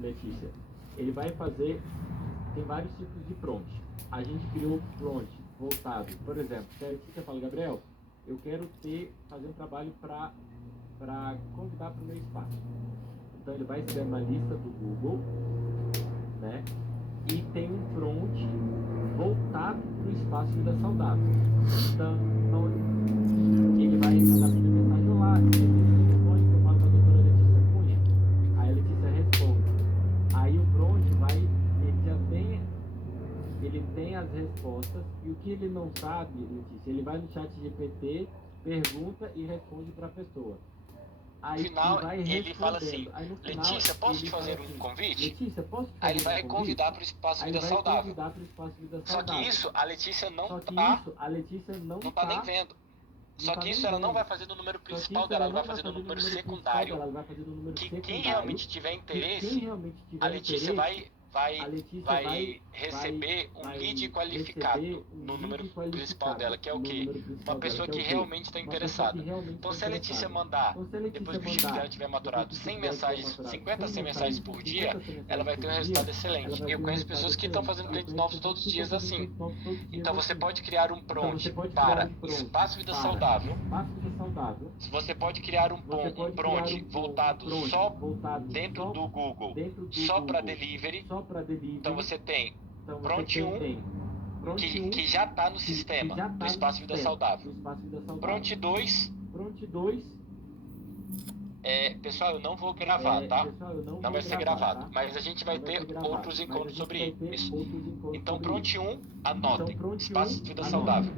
Letícia, ele vai fazer, tem vários tipos de prompt. A gente criou prompt voltado, por exemplo, se a Letícia fala, Gabriel, eu quero fazer um trabalho para convidar para o meu espaço. Então ele vai escrever uma lista do Google, né? E tem um prompt voltado para o espaço Vida Saudável. Então ele vai mandar para mensagem, olá, você tem telefone que eu falo com a doutora Letícia Cunha? Aí a Letícia responde. Aí o prompt ele tem as respostas, e o que ele não sabe, Letícia, ele vai no chat GPT, pergunta e responde para a pessoa. Aí no final, ele fala assim, Letícia, posso te fazer um convite? Letícia, posso te fazer Aí ele vai convidar para o Espaço Vida Saudável. Só que isso a Letícia não tá nem vendo. Só que isso ela não vai fazer no número principal dela, ela vai fazer no número secundário. Que quem realmente tiver interesse, a Letícia vai receber um lead qualificado no número principal dela, que é o quê? Uma pessoa que realmente está interessada. Então, se a Letícia mandar, depois que o chip dela tiver maturado, 100 mensagens, 50, 100 mensagens por dia, ela vai ter um resultado excelente. Eu conheço pessoas que estão fazendo clientes novos todos os dias assim. Então, você pode criar um prompt para Espaço Vida Saudável. Você pode criar um prompt voltado só dentro do Google, só para delivery. Então você tem prompt 1, que já está no sistema do Espaço Vida Saudável. Prompt 2, pessoal, eu não vou gravar, tá? Não vai ser gravado, mas a gente vai ter outros encontros sobre isso. Então, prompt 1, anotem, Espaço Vida Saudável.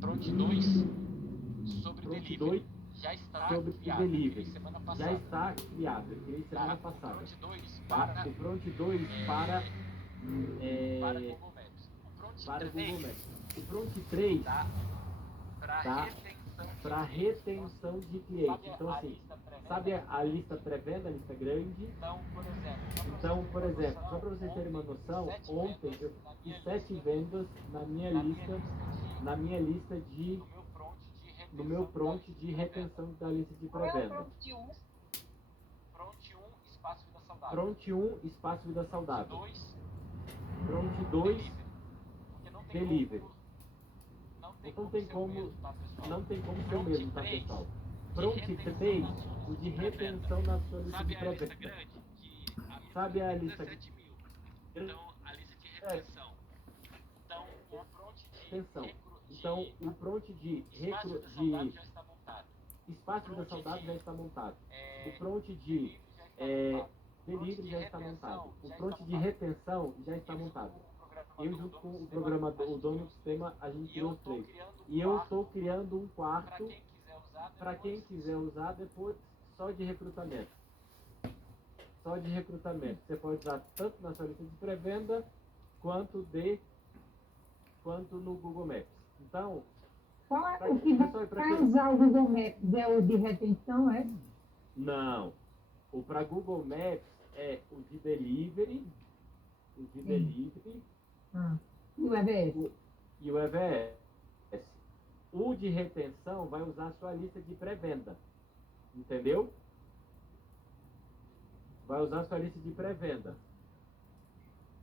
Prompt 2, sobre delivery. Já está criado. Eu criei semana passada. O prompt 2 para Google Maps. O prompt 3 tá para retenção de cliente. Então, assim, sabe a lista pré-venda, a lista grande? Então, por exemplo, só para vocês terem uma noção, ontem eu fiz 7 vendas na minha lista no meu prompt de retenção da lista de pré-venda. Prompt 1, Espaço Vida Saudável. Prompt 1, Espaço Vida Saudável. Prompt 2, Delivery. Não tem como ser o mesmo, tá, pessoal? Prompt 3, o de retenção na sua lista de pré-venda. Sabe a lista de 7 mil? Então, a lista de retenção. Então, o prompt de Espaço Vida Saudável já está montado. O prompt de delivery já está montado. O prompt de retenção já está montado. Eu, junto com o programador, o dono do sistema, a gente criou os 3. E eu estou criando um quarto para quem quiser usar depois só de recrutamento. Você pode usar tanto na sua lista de pré-venda quanto no Google Maps. Então, o que vai usar o Google Maps é o de retenção, é? Não. O para Google Maps é o de delivery. E o EVS? E o EVS. O de retenção vai usar a sua lista de pré-venda. Entendeu? Vai usar a sua lista de pré-venda.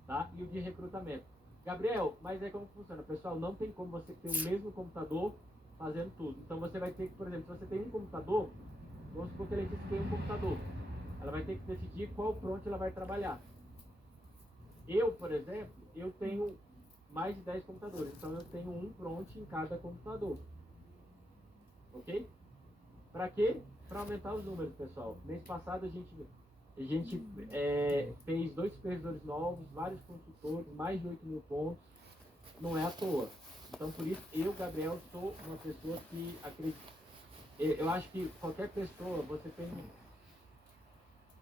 Tá? E o de recrutamento. Gabriel, mas é como funciona. Pessoal, não tem como você ter o mesmo computador fazendo tudo. Então você vai ter que, por exemplo, se você tem um computador, vamos supor que a Letícia tem um computador. Ela vai ter que decidir qual prompt ela vai trabalhar. Eu, por exemplo, eu tenho mais de 10 computadores. Então eu tenho um prompt em cada computador. Ok? Para quê? Para aumentar os números, pessoal. Mês passado a gente fez 2 supervisores novos, vários consultores, mais de 8 mil pontos. Não é à toa. Então, por isso, eu, Gabriel, sou uma pessoa que acredita. Eu acho que qualquer pessoa,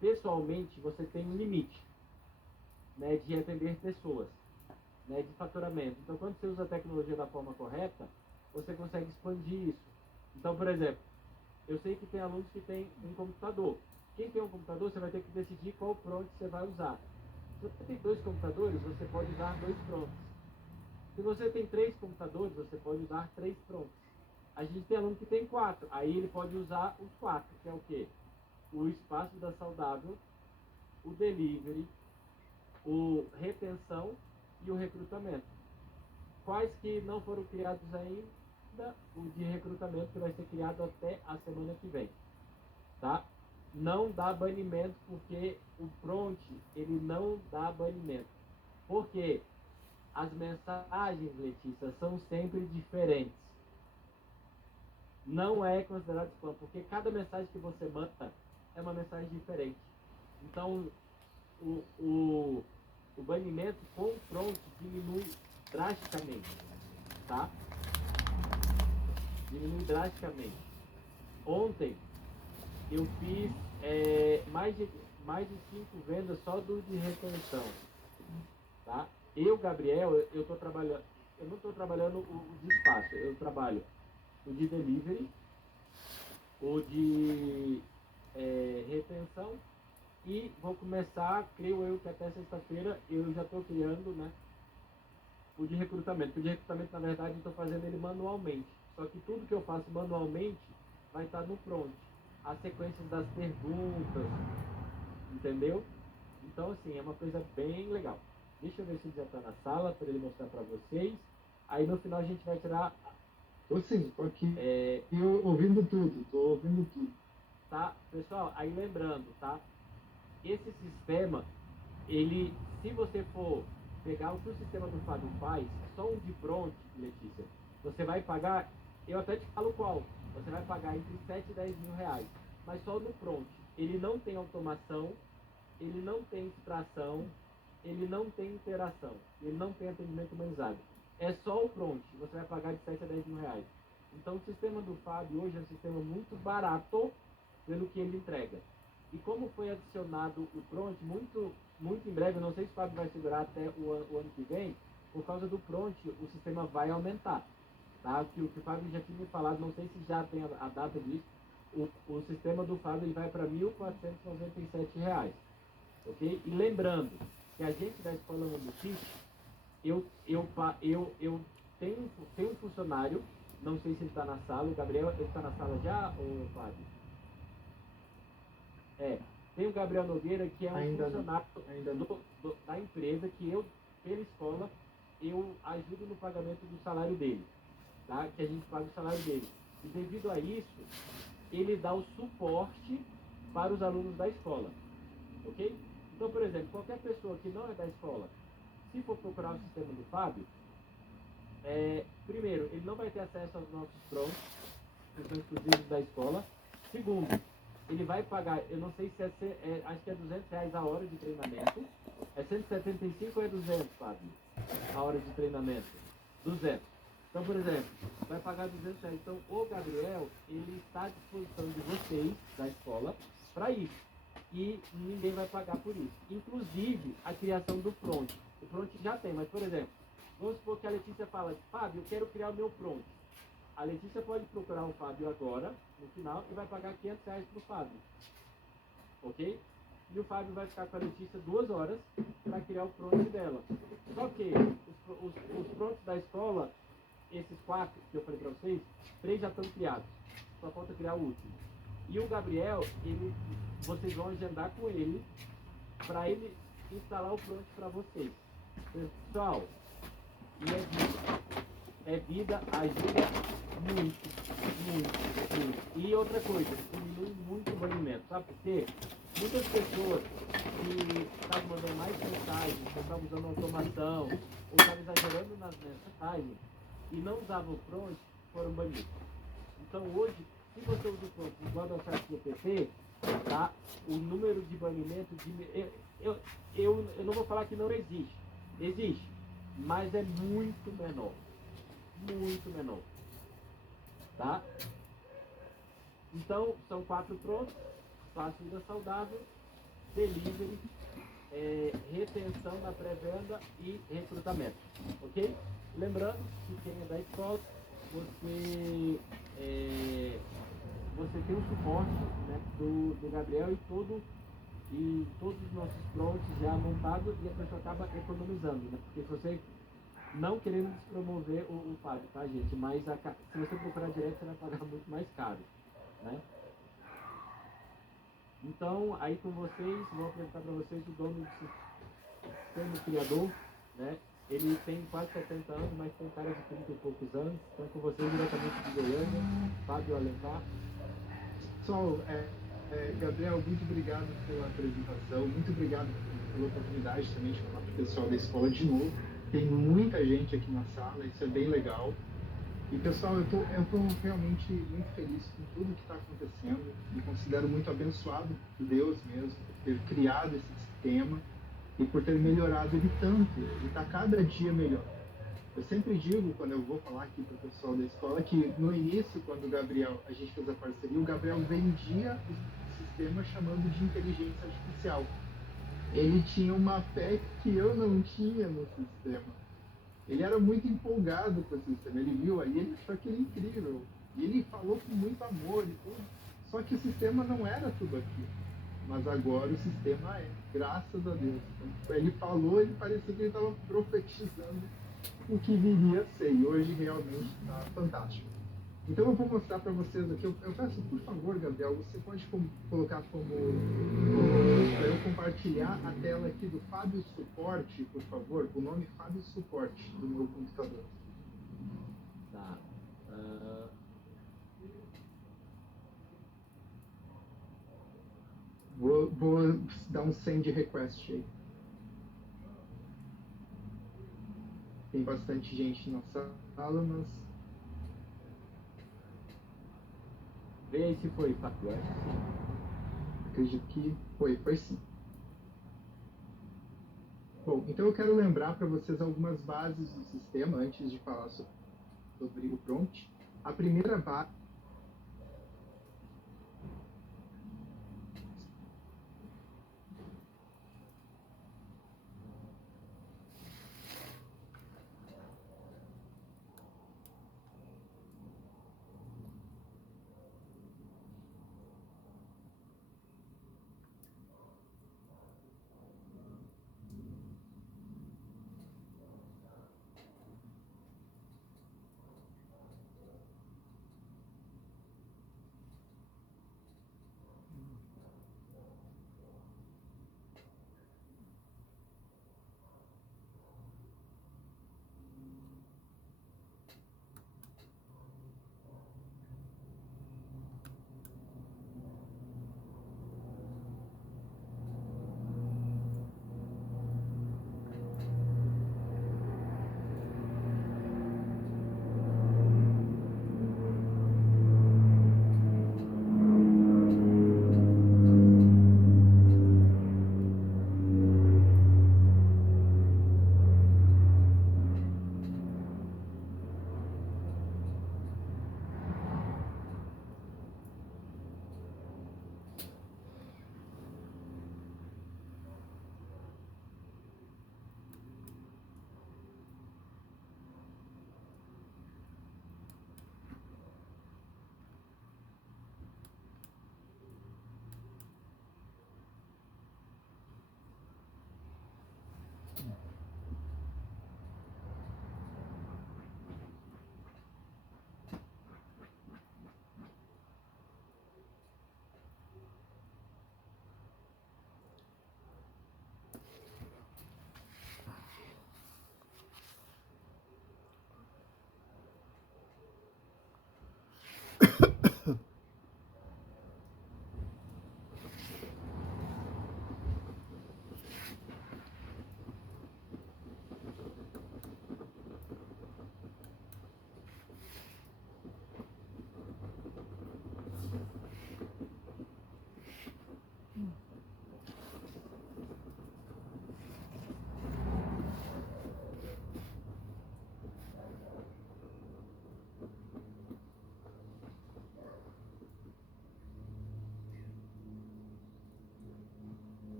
pessoalmente, você tem um limite, né, de atender pessoas, né, de faturamento. Então, quando você usa a tecnologia da forma correta, você consegue expandir isso. Então, por exemplo, eu sei que tem alunos que têm um computador. Quem tem um computador, você vai ter que decidir qual prompt você vai usar. Se você tem 2 computadores, você pode usar 2 prompts. Se você tem 3 computadores, você pode usar 3 prompts. A gente tem aluno que tem 4, aí ele pode usar os 4, que é o quê? O espaço da saudável, o delivery, o retenção e o recrutamento. Quais que não foram criados ainda? O de recrutamento, que vai ser criado até a semana que vem, tá? Não dá banimento, porque o Prompt, ele não dá banimento. Porque as mensagens, Letícia, são sempre diferentes. Não é considerado spam, porque cada mensagem que você manda é uma mensagem diferente. Então, o banimento com o Prompt diminui drasticamente, tá? Diminui drasticamente. Ontem, eu fiz mais de 5 vendas só do de retenção, tá? Eu, Gabriel, eu não estou trabalhando o de espaço, eu trabalho o de delivery, o de retenção, e vou começar, creio eu que até sexta-feira eu já estou criando, né, o de recrutamento. O de recrutamento, na verdade, eu estou fazendo ele manualmente, só que tudo que eu faço manualmente vai estar no Prompt. As sequências das perguntas, entendeu? Então, assim, é uma coisa bem legal. Deixa eu ver se ele já está na sala para ele mostrar para vocês. Aí no final a gente vai tirar. Tô sim, tô aqui. Eu ouvindo tudo, tô ouvindo tudo. Tá, pessoal, aí lembrando, tá? Esse sistema, ele, se você for pegar o que o sistema do Fábio faz, só um de Prompt, Letícia, você vai pagar, eu até te falo qual, você vai pagar entre 7 e 10 mil reais, mas só no Prompt. Ele não tem automação, ele não tem extração, ele não tem interação, ele não tem atendimento humanizado. É só o Prompt, você vai pagar de 7 a 10 mil reais. Então o sistema do Fábio hoje é um sistema muito barato pelo que ele entrega. E como foi adicionado o Prompt, muito em breve, eu não sei se o Fábio vai segurar até o ano que vem, por causa do Prompt, o sistema vai aumentar. Tá? O que o Fábio já tinha me falado, não sei se já tem a data disso, o sistema do Fábio ele vai para R$ 1.497. Ok? E lembrando que a gente da Escola Mamutite, eu tenho um funcionário, não sei se ele está na sala, o Gabriel, ele está na sala já, ou Fábio? Tem o Gabriel Nogueira, que é um funcionário da empresa, que eu, pela escola, eu ajudo no pagamento do salário dele, tá? Que a gente paga o salário dele. E devido a isso, ele dá o suporte para os alunos da escola, ok? Então, por exemplo, qualquer pessoa que não é da escola, se for procurar o sistema do Fábio, primeiro, ele não vai ter acesso aos nossos Prompts, que são exclusivos da escola. Segundo, ele vai pagar, eu não sei se acho que é R$200 a hora de treinamento. É 175 ou é 200, Fábio? A hora de treinamento? 200. Então, por exemplo, vai pagar R$200. Então, o Gabriel, ele está à disposição de vocês, da escola, para isso. E ninguém vai pagar por isso. Inclusive, a criação do Prompt. O Prompt já tem, mas, por exemplo, vamos supor que a Letícia fala, Fábio, eu quero criar o meu Prompt. A Letícia pode procurar o Fábio agora, no final, e vai pagar R$500 para o Fábio. Ok? E o Fábio vai ficar com a Letícia 2 horas para criar o Prompt dela. Só que os Prompts da escola, esses 4 que eu falei para vocês, 3 já estão criados. Só falta criar o último. E o Gabriel, vocês vão agendar com ele para ele instalar o Prompt para vocês. Pessoal, e é vida, ajuda muito. E outra coisa, diminui muito o banimento, sabe por quê? Muitas pessoas que estavam mandando mais mensagens, que estavam usando automação, ou estavam exagerando nas mensagens, e não usavam o Prompt, foram banidos. Então hoje, se você usa o Prompt igual ao chat GPT, tá? O número de banimento, eu não vou falar que não existe. Existe, mas é muito menor. Muito menor. Tá? Então, são 4 prontos: espaço vida saudável, delivery, retenção na pré-venda e recrutamento. Ok? Lembrando que quem é da escola, você tem o suporte, né, do Gabriel e todos os nossos prontos já montados, e a pessoa acaba economizando, né? Porque se você Não querendo despromover o Fábio, tá, gente? Mas se você procurar direto, você vai pagar muito mais caro, né? Então, aí com vocês, vou apresentar para vocês o dono do sistema, o criador, né? Ele tem quase 70 anos, mas tem cara de 30 e poucos anos. Então, com vocês, diretamente de Goiânia, Fábio Alencar. Pessoal, Gabriel, muito obrigado pela apresentação, muito obrigado pela oportunidade também de falar para o pessoal da escola de novo. Tem muita gente aqui na sala, isso é bem legal. E, pessoal, eu tô realmente muito feliz com tudo que está acontecendo. Me considero muito abençoado por Deus mesmo, por ter criado esse sistema e por ter melhorado ele tanto. Ele está cada dia melhor. Eu sempre digo, quando eu vou falar aqui para o pessoal da escola, que no início, quando a gente fez a parceria, o Gabriel vendia o sistema chamando de inteligência artificial. Ele tinha uma fé que eu não tinha no sistema. Ele era muito empolgado com o sistema, ele viu aí, ele achou aquilo incrível. E ele falou com muito amor e tudo. Só que o sistema não era tudo aquilo. Mas agora o sistema é, graças a Deus. Então, ele falou, ele parecia que ele estava profetizando o que viria a ser. E hoje realmente está fantástico. Então eu vou mostrar para vocês aqui. Eu peço, por favor, Gabriel, você pode colocar como para eu compartilhar a tela aqui do Fábio Suporte, por favor, o nome Fábio Suporte do meu computador. Tá. Vou dar um send request aí. Tem bastante gente na sala, mas Vê aí se foi, Fábio. Acho que sim. Acredito que foi sim. Bom, então eu quero lembrar para vocês algumas bases do sistema antes de falar sobre o prompt. A primeira base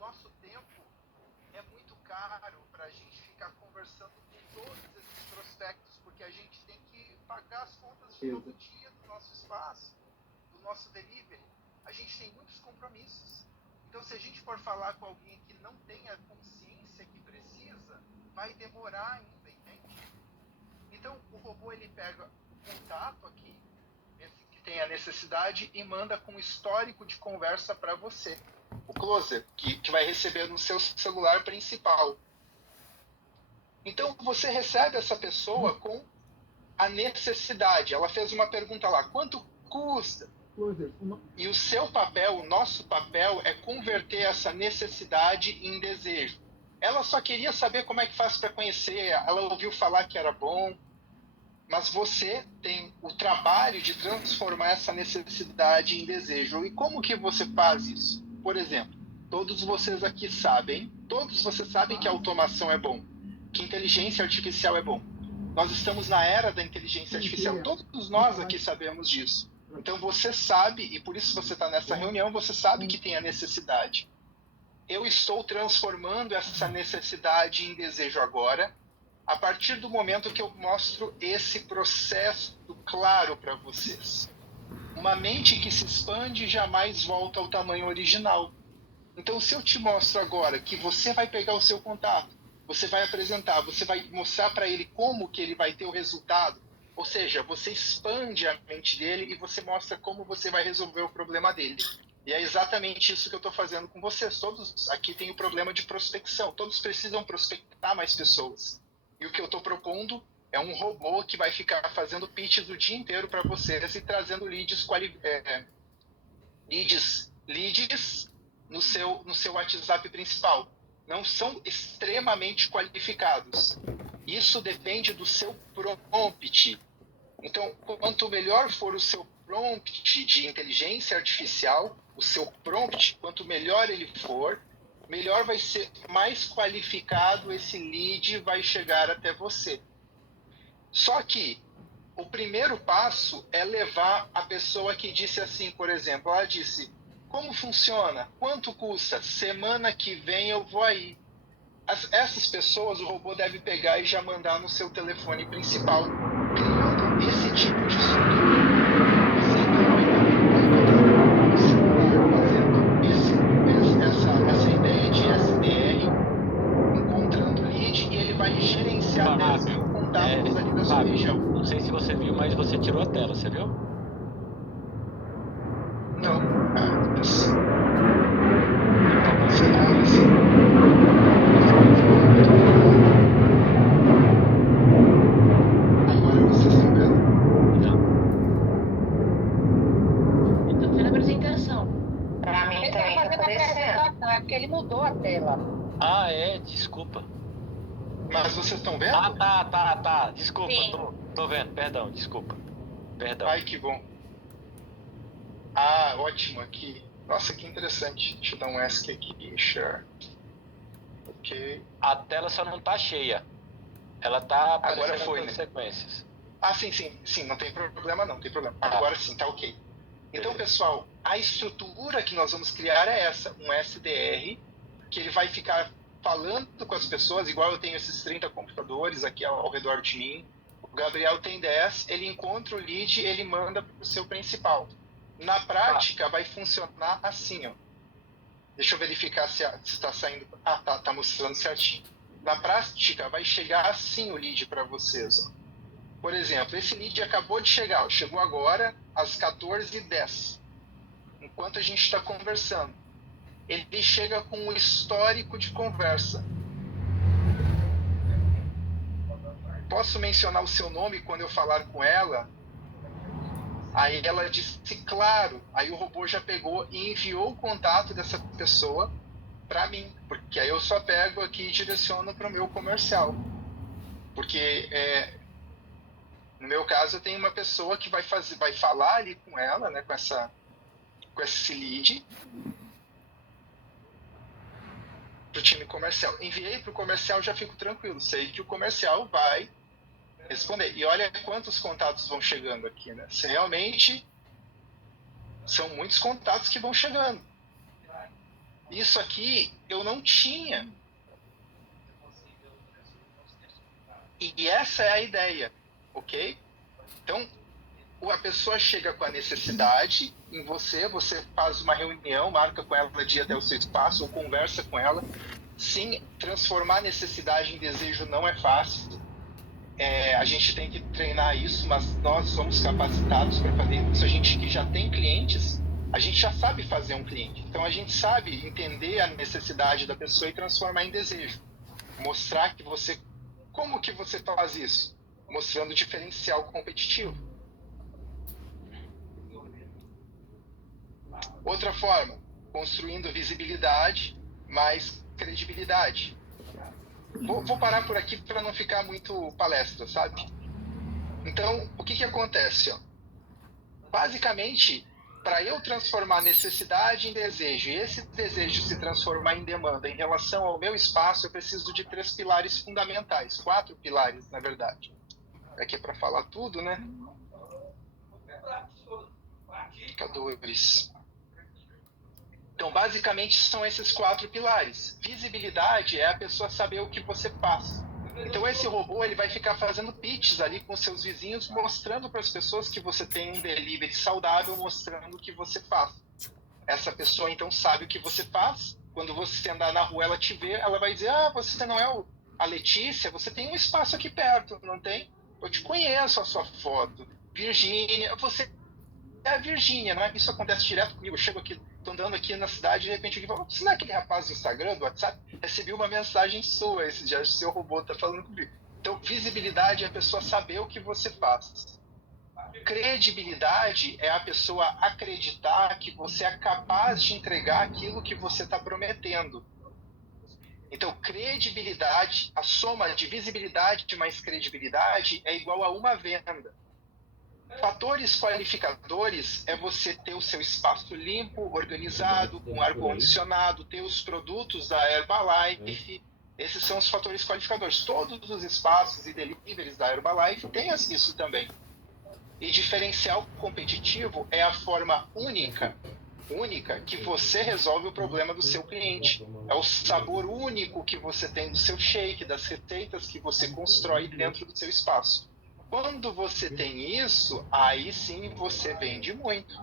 nosso tempo é muito caro para a gente ficar conversando com todos esses prospectos, porque a gente tem que pagar as contas de todo dia do nosso espaço, do nosso delivery. A gente tem muitos compromissos. Então, se a gente for falar com alguém que não tem a consciência que precisa, vai demorar ainda, entende? Então, o robô ele pega o contato aqui, esse que tem a necessidade, e manda com histórico de conversa para você. O closer, que vai receber no seu celular principal. Então, você recebe essa pessoa com a necessidade. Ela fez uma pergunta lá, quanto custa? E o seu papel, o nosso papel, é converter essa necessidade em desejo. Ela só queria saber como é que faz para conhecer, ela ouviu falar que era bom, mas você tem o trabalho de transformar essa necessidade em desejo. E como que você faz isso? Por exemplo, todos vocês sabem que a automação é bom, que inteligência artificial é bom. Nós estamos na era da inteligência artificial, todos nós aqui sabemos disso. Então você sabe, e por isso você está nessa reunião, você sabe que tem a necessidade. Eu estou transformando essa necessidade em desejo agora, a partir do momento que eu mostro esse processo claro para vocês. Uma mente que se expande jamais volta ao tamanho original. Então, se eu te mostro agora que você vai pegar o seu contato, você vai apresentar, você vai mostrar para ele como que ele vai ter o resultado, ou seja, você expande a mente dele e você mostra como você vai resolver o problema dele. E é exatamente isso que eu estou fazendo com vocês. Todos aqui têm o problema de prospecção. Todos precisam prospectar mais pessoas. E o que eu estou propondo é um robô que vai ficar fazendo pitches o dia inteiro para vocês e trazendo leads no seu WhatsApp principal. Não são extremamente qualificados. Isso depende do seu prompt. Então, quanto melhor for o seu prompt de inteligência artificial, o seu prompt, quanto melhor ele for, melhor vai ser, mais qualificado esse lead vai chegar até você. Só que o primeiro passo é levar a pessoa que disse assim, por exemplo, ela disse, como funciona? Quanto custa? Semana que vem eu vou aí. Essas pessoas o robô deve pegar e já mandar no seu telefone principal, criando esse tipo de estrutura. Você então vai fazendo essa ideia de SDR, encontrando lead, e ele vai gerenciar 10 mil contatos ali da sua região. Não sei se você viu, mas você tirou a tela, você viu? Não. Agora vocês estão vendo? Eu tô vendo a apresentação. Pra mim Ele também tá tá fazendo a aparecendo. apresentação, é porque ele mudou a tela. Ah, desculpa. Mas vocês estão vendo? Tá. Desculpa, Sim. tô vendo, perdão, desculpa. Perdão. Ai, que bom. Ah, ótimo aqui. Nossa, que interessante. Deixa eu dar um ESC aqui, share. Ok. A tela só não tá cheia. Ela tá Agora aparecendo foi, nas né? sequências. Ah, sim, não tem problema não, tem problema. Agora sim, tá ok. Então, pessoal, a estrutura que nós vamos criar é essa, um SDR, que ele vai ficar falando com as pessoas, igual eu tenho esses 30 computadores aqui ao redor de mim, o Gabriel tem 10, ele encontra o lead, ele manda para o seu principal. Na prática, vai funcionar assim, ó. Deixa eu verificar se está saindo... Ah, tá mostrando certinho. Na prática, vai chegar assim o lead para vocês, ó. Por exemplo, esse lead acabou de chegar, chegou agora às 14h10, enquanto a gente está conversando. Ele chega com um histórico de conversa. Posso mencionar o seu nome quando eu falar com ela? Aí ela disse, claro. Aí o robô já pegou e enviou o contato dessa pessoa para mim, porque aí eu só pego aqui e direciono para o meu comercial. Porque... no meu caso, eu tenho uma pessoa que vai falar ali com ela, né, com esse lead, pro time comercial. Enviei pro comercial, já fico tranquilo. Sei que o comercial vai responder. E olha quantos contatos vão chegando aqui, né? Realmente, são muitos contatos que vão chegando. Isso aqui eu não tinha. E essa é a ideia, ok? Então, a pessoa chega com a necessidade em você, você faz uma reunião, marca com ela dia até o seu espaço, ou conversa com ela. Sim, transformar a necessidade em desejo não é fácil. A gente tem que treinar isso, mas nós somos capacitados para fazer isso. A gente que já tem clientes, a gente já sabe fazer um cliente. Então, a gente sabe entender a necessidade da pessoa e transformar em desejo. Mostrar que você... Como que você faz isso? Mostrando diferencial competitivo. Outra forma, construindo visibilidade mais credibilidade. Vou parar por aqui para não ficar muito palestra, sabe? Então, o que acontece? Basicamente, para eu transformar necessidade em desejo e esse desejo se transformar em demanda em relação ao meu espaço, eu preciso de 3 pilares fundamentais, 4 pilares, na verdade. Aqui é para falar tudo, né? Indicadores. Então, basicamente, são esses 4 pilares. Visibilidade é a pessoa saber o que você faz. Então, esse robô ele vai ficar fazendo pitches ali com seus vizinhos, mostrando para as pessoas que você tem um delivery saudável, mostrando o que você faz. Essa pessoa, então, sabe o que você faz. Quando você andar na rua, ela te vê, ela vai dizer, você não é a Letícia, você tem um espaço aqui perto, não tem? Eu te conheço a sua foto. Virgínia, você é a Virgínia, né? Isso acontece direto comigo. Eu chego aqui, tô andando aqui na cidade e de repente eu falo, você não é aquele rapaz do Instagram, do WhatsApp? Recebi uma mensagem sua esse dia, o seu robô tá falando comigo. Então, visibilidade é a pessoa saber o que você faz. Credibilidade é a pessoa acreditar que você é capaz de entregar aquilo que você está prometendo. Então, credibilidade, a soma de visibilidade mais credibilidade é igual a uma venda. Fatores qualificadores é você ter o seu espaço limpo, organizado, com ar-condicionado, ter os produtos da Herbalife. Esses são os fatores qualificadores. Todos os espaços e deliveries da Herbalife têm isso também. E diferencial competitivo é a forma única que você resolve o problema do seu cliente. É o sabor único que você tem do seu shake, das receitas que você constrói dentro do seu espaço. Quando você tem isso, aí sim você vende muito.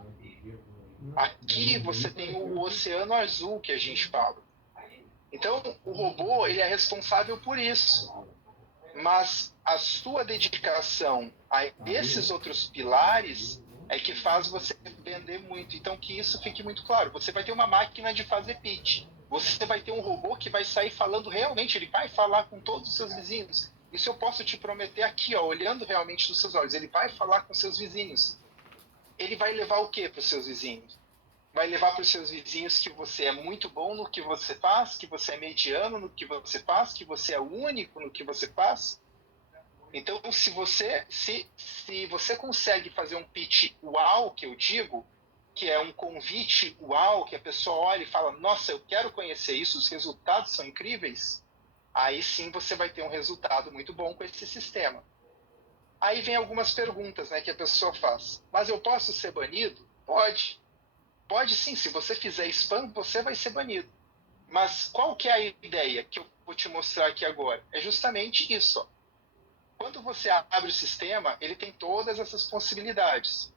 Aqui você tem o oceano azul que a gente fala. Então, o robô ele é responsável por isso. Mas a sua dedicação a esses outros pilares é que faz você vender muito. Então, que isso fique muito claro. Você vai ter uma máquina de fazer pitch. Você vai ter um robô que vai sair falando realmente, ele vai falar com todos os seus vizinhos. Isso eu posso te prometer aqui, olhando realmente nos seus olhos. Ele vai falar com seus vizinhos. Ele vai levar o quê para os seus vizinhos? Vai levar para os seus vizinhos que você é muito bom no que você faz, que você é mediano no que você faz, que você é único no que você faz. Então, se você consegue fazer um pitch uau, que eu digo, que é um convite uau, que a pessoa olha e fala, nossa, eu quero conhecer isso, os resultados são incríveis, aí sim você vai ter um resultado muito bom com esse sistema. Aí vem algumas perguntas, né, que a pessoa faz. Mas eu posso ser banido? Pode. Pode sim, se você fizer spam, você vai ser banido. Mas qual que é a ideia que eu vou te mostrar aqui agora? É justamente isso. Ó. Quando você abre o sistema, ele tem todas essas possibilidades.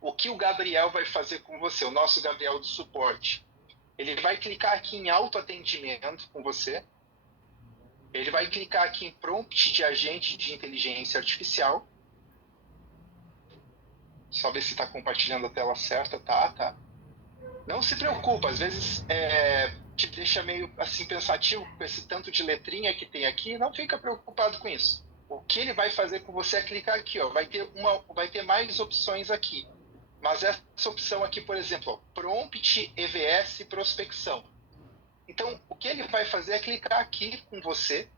O que o Gabriel vai fazer com você, o nosso Gabriel do suporte? Ele vai clicar aqui em autoatendimento com você. Ele vai clicar aqui em prompt de agente de inteligência artificial. Só ver se está compartilhando a tela certa. Tá. Não se preocupa, às vezes te deixa meio assim pensativo com esse tanto de letrinha que tem aqui. Não fica preocupado com isso. O que ele vai fazer com você é clicar aqui. Ó, vai ter mais opções aqui. Mas essa opção aqui, por exemplo, ó, prompt EVS prospecção. Então, o que ele vai fazer é clicar aqui com você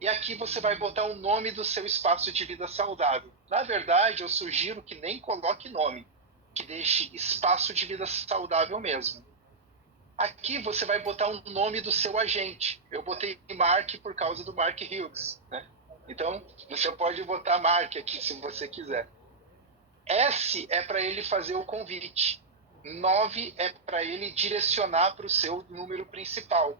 e aqui você vai botar o nome do seu espaço de vida saudável. Na verdade, eu sugiro que nem coloque nome, que deixe espaço de vida saudável mesmo. Aqui você vai botar o nome do seu agente. Eu botei Mark por causa do Mark Hughes, né? Então, você pode botar Mark aqui se você quiser. S é para ele fazer o convite. 9 é para ele direcionar para o seu número principal.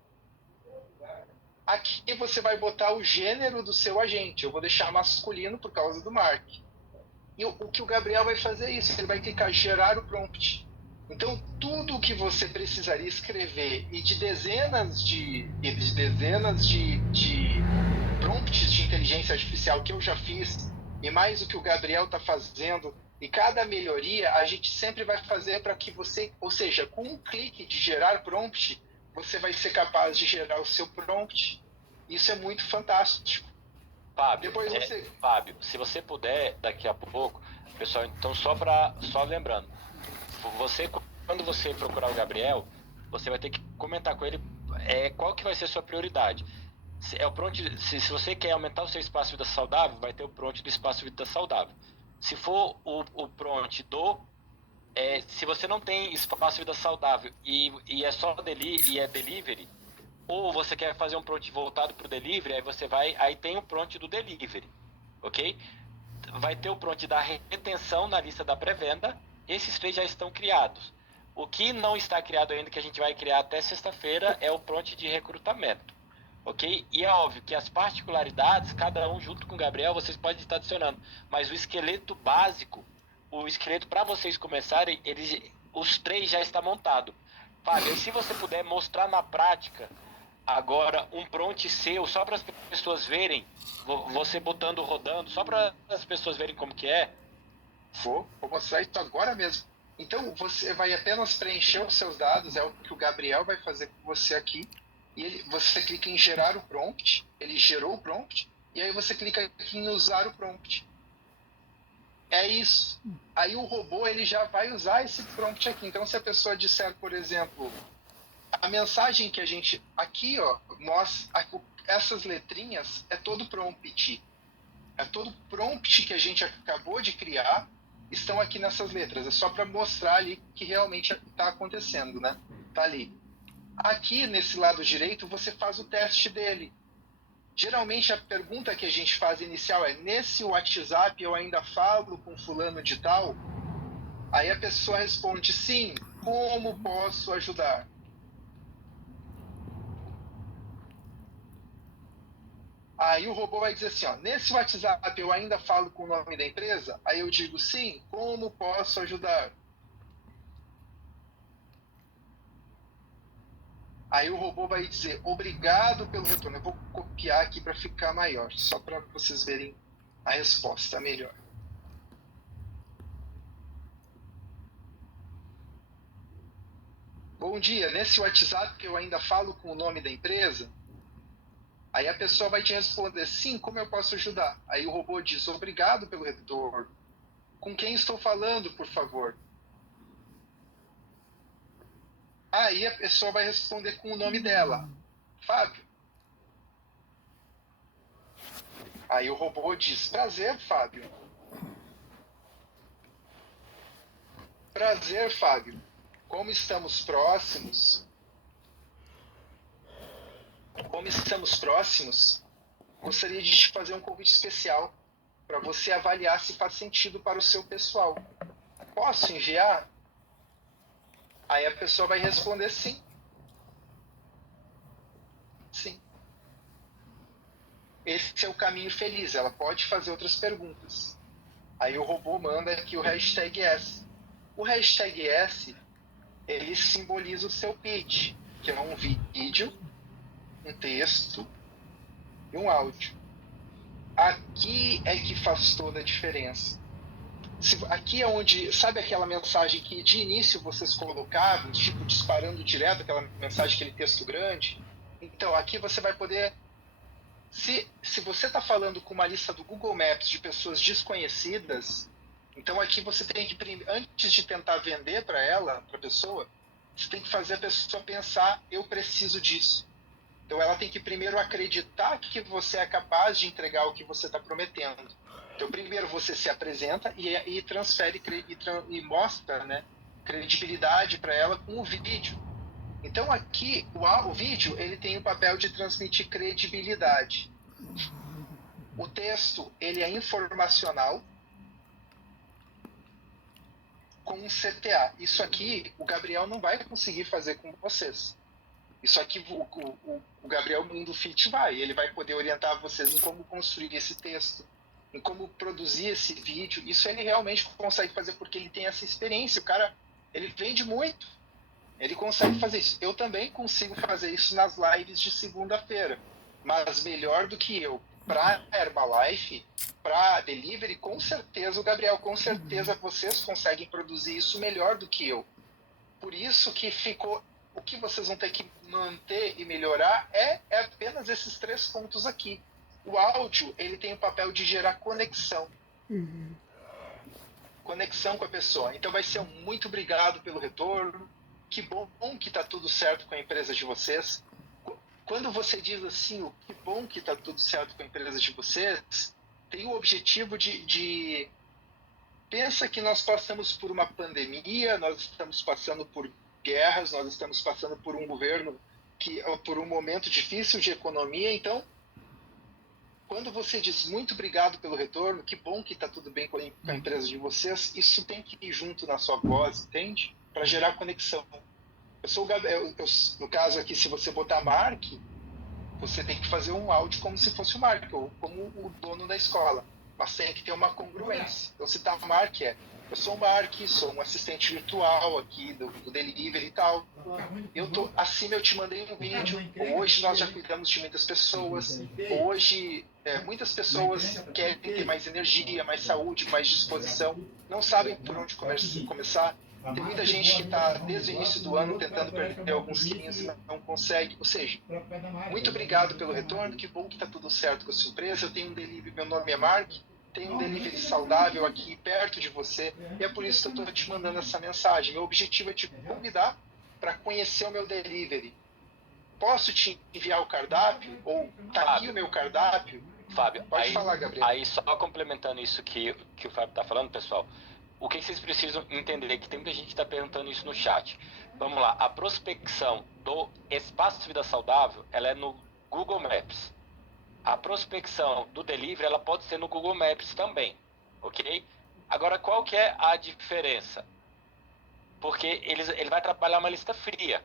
Aqui você vai botar o gênero do seu agente. Eu vou deixar masculino por causa do Mark. E o que o Gabriel vai fazer é isso. Ele vai clicar gerar o prompt. Então, tudo o que você precisaria escrever e de dezenas de prompts de inteligência artificial que eu já fiz, e mais o que o Gabriel está fazendo, e cada melhoria a gente sempre vai fazer para que você, ou seja, com um clique de gerar prompt, você vai ser capaz de gerar o seu prompt. Isso é muito fantástico. Fábio, Fábio, se você puder, daqui a pouco, pessoal, então só lembrando, quando você procurar o Gabriel, você vai ter que comentar com ele qual que vai ser a sua prioridade. Se você quer aumentar o seu espaço de vida saudável, vai ter o prompt do espaço de vida saudável. Se for o prompt se você não tem espaço de vida saudável e é só delivery, ou você quer fazer um prompt voltado para o delivery, aí tem o prompt do delivery, ok? Vai ter o prompt da retenção na lista da pré-venda. Esses 3 já estão criados. O que não está criado ainda, que a gente vai criar até sexta-feira, é o prompt de recrutamento, ok? E é óbvio que as particularidades, cada um junto com o Gabriel, vocês podem estar adicionando, mas o esqueleto básico, o esqueleto para vocês começarem, os 3 já está montado. Fábio, se você puder mostrar na prática agora um prompt seu, só para as pessoas verem, você botando, rodando, só para as pessoas verem como que é. Vou mostrar isso agora mesmo. Então, você vai apenas preencher os seus dados, é o que o Gabriel vai fazer com você aqui, e você clica em gerar o prompt, ele gerou o prompt, e aí você clica aqui em usar o prompt. É isso. Aí o robô ele já vai usar esse prompt aqui. Então, se a pessoa disser, por exemplo, a mensagem que a gente... Aqui, ó, essas letrinhas é todo prompt. É todo prompt que a gente acabou de criar, estão aqui nessas letras. É só para mostrar ali que realmente está acontecendo, né? Tá ali. Aqui, nesse lado direito, você faz o teste dele. Geralmente, a pergunta que a gente faz inicial é: nesse WhatsApp eu ainda falo com fulano de tal? Aí a pessoa responde: sim, como posso ajudar? Aí o robô vai dizer assim, ó, nesse WhatsApp eu ainda falo com o nome da empresa? Aí eu digo, sim, como posso ajudar? Aí o robô vai dizer, obrigado pelo retorno. Eu vou copiar aqui para ficar maior, só para vocês verem a resposta melhor. Bom dia, nesse WhatsApp que eu ainda falo com o nome da empresa? Aí a pessoa vai te responder, sim, como eu posso ajudar? Aí o robô diz, obrigado pelo retorno. Com quem estou falando, por favor? Aí a pessoa vai responder com o nome dela, Fábio. Aí o robô diz, prazer, Fábio. Prazer, Fábio. Como estamos próximos, gostaria de te fazer um convite especial para você avaliar se faz sentido para o seu pessoal. Posso enviar? Aí a pessoa vai responder sim. Sim. Esse é o caminho feliz, ela pode fazer outras perguntas. Aí o robô manda aqui o hashtag S. O hashtag S, ele simboliza o seu pitch, que é um vídeo, um texto e um áudio. Aqui é que faz toda a diferença. Aqui é onde, sabe aquela mensagem que de início vocês colocavam, tipo disparando direto, aquela mensagem, aquele texto grande? Então, aqui você vai poder... Se você está falando com uma lista do Google Maps de pessoas desconhecidas, então aqui você tem que, antes de tentar vender para ela, para a pessoa, você tem que fazer a pessoa pensar, eu preciso disso. Então ela tem que primeiro acreditar que você é capaz de entregar o que você está prometendo. Então primeiro você se apresenta e transfere e mostra, né, credibilidade para ela com o vídeo. Então aqui o vídeo ele tem o papel de transmitir credibilidade. O texto ele é informacional. com um CTA. Isso aqui o Gabriel não vai conseguir fazer com vocês. Isso aqui o Gabriel Mundo Fit ele vai poder orientar vocês em como construir esse texto, em como produzir esse vídeo. Isso ele realmente consegue fazer porque ele tem essa experiência. O cara, ele vende muito, ele consegue fazer isso. Eu também consigo fazer isso nas lives de segunda-feira, mas melhor do que eu. Para Herbalife, para delivery, com certeza o Gabriel, com certeza vocês conseguem produzir isso melhor do que eu. Por isso que ficou, o que vocês vão ter que manter e melhorar é apenas esses 3 pontos aqui. O áudio, ele tem o papel de gerar conexão. Conexão com a pessoa. Então vai ser um muito obrigado pelo retorno. Que bom que está tudo certo com a empresa de vocês. Quando você diz assim, o que bom que está tudo certo com a empresa de vocês, tem o objetivo de... Pensa que nós passamos por uma pandemia, nós estamos passando por guerras, nós estamos passando por um governo, por um momento difícil de economia. Então, quando você diz muito obrigado pelo retorno, que bom que está tudo bem com a empresa de vocês, isso tem que ir junto na sua voz, entende? Para gerar conexão. Eu sou o Gabriel, no caso aqui, se você botar Mark, você tem que fazer um áudio como se fosse o Mark, ou como o dono da escola. Mas tem que ter uma congruência. Então, se tá Mark, eu sou o Mark, sou um assistente virtual aqui do delivery e tal. Acima eu te mandei um vídeo. Hoje nós já cuidamos de muitas pessoas. Hoje muitas pessoas querem ter mais energia, mais saúde, mais disposição. Não sabem por onde começar. Tem muita gente que está desde o início do ano tentando perder alguns quilos e não consegue. Ou seja, muito obrigado pelo retorno. Que bom que está tudo certo com a sua empresa. Eu tenho um delivery, meu nome é Mark. Tenho um delivery saudável aqui perto de você. E é por isso que eu estou te mandando essa mensagem. Meu objetivo é te convidar para conhecer o meu delivery. Posso te enviar o cardápio? Ou tá aqui o meu cardápio? Fábio, pode falar, Gabriel. Aí só complementando isso que o Fábio está falando, pessoal. O que vocês precisam entender? Que tem muita gente que está perguntando isso no chat. Vamos lá, a prospecção do Espaço Vida Saudável, ela é no Google Maps. A prospecção do delivery, ela pode ser no Google Maps também, ok? Agora, qual que é a diferença? Porque ele vai trabalhar uma lista fria.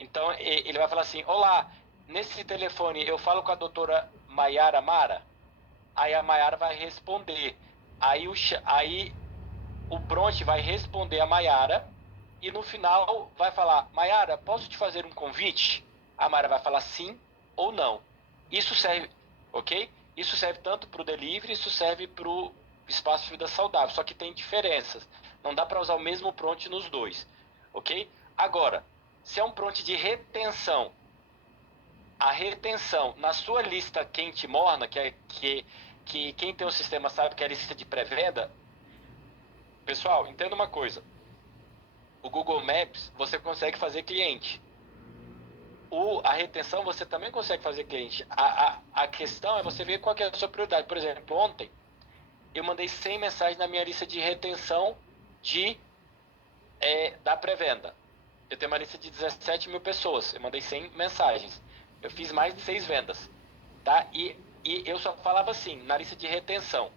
Então, ele vai falar assim, olá, nesse telefone eu falo com a doutora Maiara Mara? Aí a Maiara vai responder. Aí o Bronte vai responder a Maiara e no final vai falar, Maiara, posso te fazer um convite? A Maiara vai falar sim ou não. Isso serve, ok? Isso serve tanto para o delivery, isso serve para o Espaço Vida Saudável, só que tem diferenças. Não dá para usar o mesmo prompt nos dois, ok? Agora, se é um prompt de retenção, a retenção na sua lista quente morna, que quem tem o sistema sabe que é a lista de pré-venda. Pessoal, entenda uma coisa. O Google Maps, você consegue fazer cliente. A retenção, você também consegue fazer cliente. A questão é você ver qual que é a sua prioridade. Por exemplo, ontem, eu mandei 100 mensagens na minha lista de retenção da pré-venda. Eu tenho uma lista de 17 mil pessoas. Eu mandei 100 mensagens. Eu fiz mais de 6 vendas. Tá? E eu só falava assim, na lista de retenção.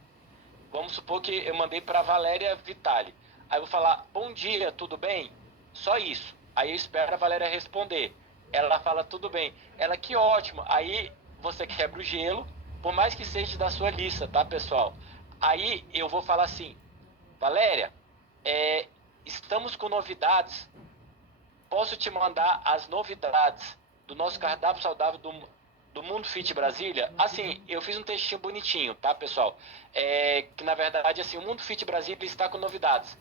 Vamos supor que eu mandei para Valéria Vitali. Aí eu vou falar, bom dia, tudo bem? Só isso. Aí eu espero a Valéria responder. Ela fala, tudo bem. Ela, que ótimo. Aí você quebra o gelo, por mais que seja da sua lista, tá, pessoal? Aí eu vou falar assim, Valéria, estamos com novidades. Posso te mandar as novidades do nosso cardápio saudável do Mundo Fit Brasília? Assim, eu fiz um textinho bonitinho, tá, pessoal? Que na verdade, assim, o Mundo Fit Brasília está com novidades.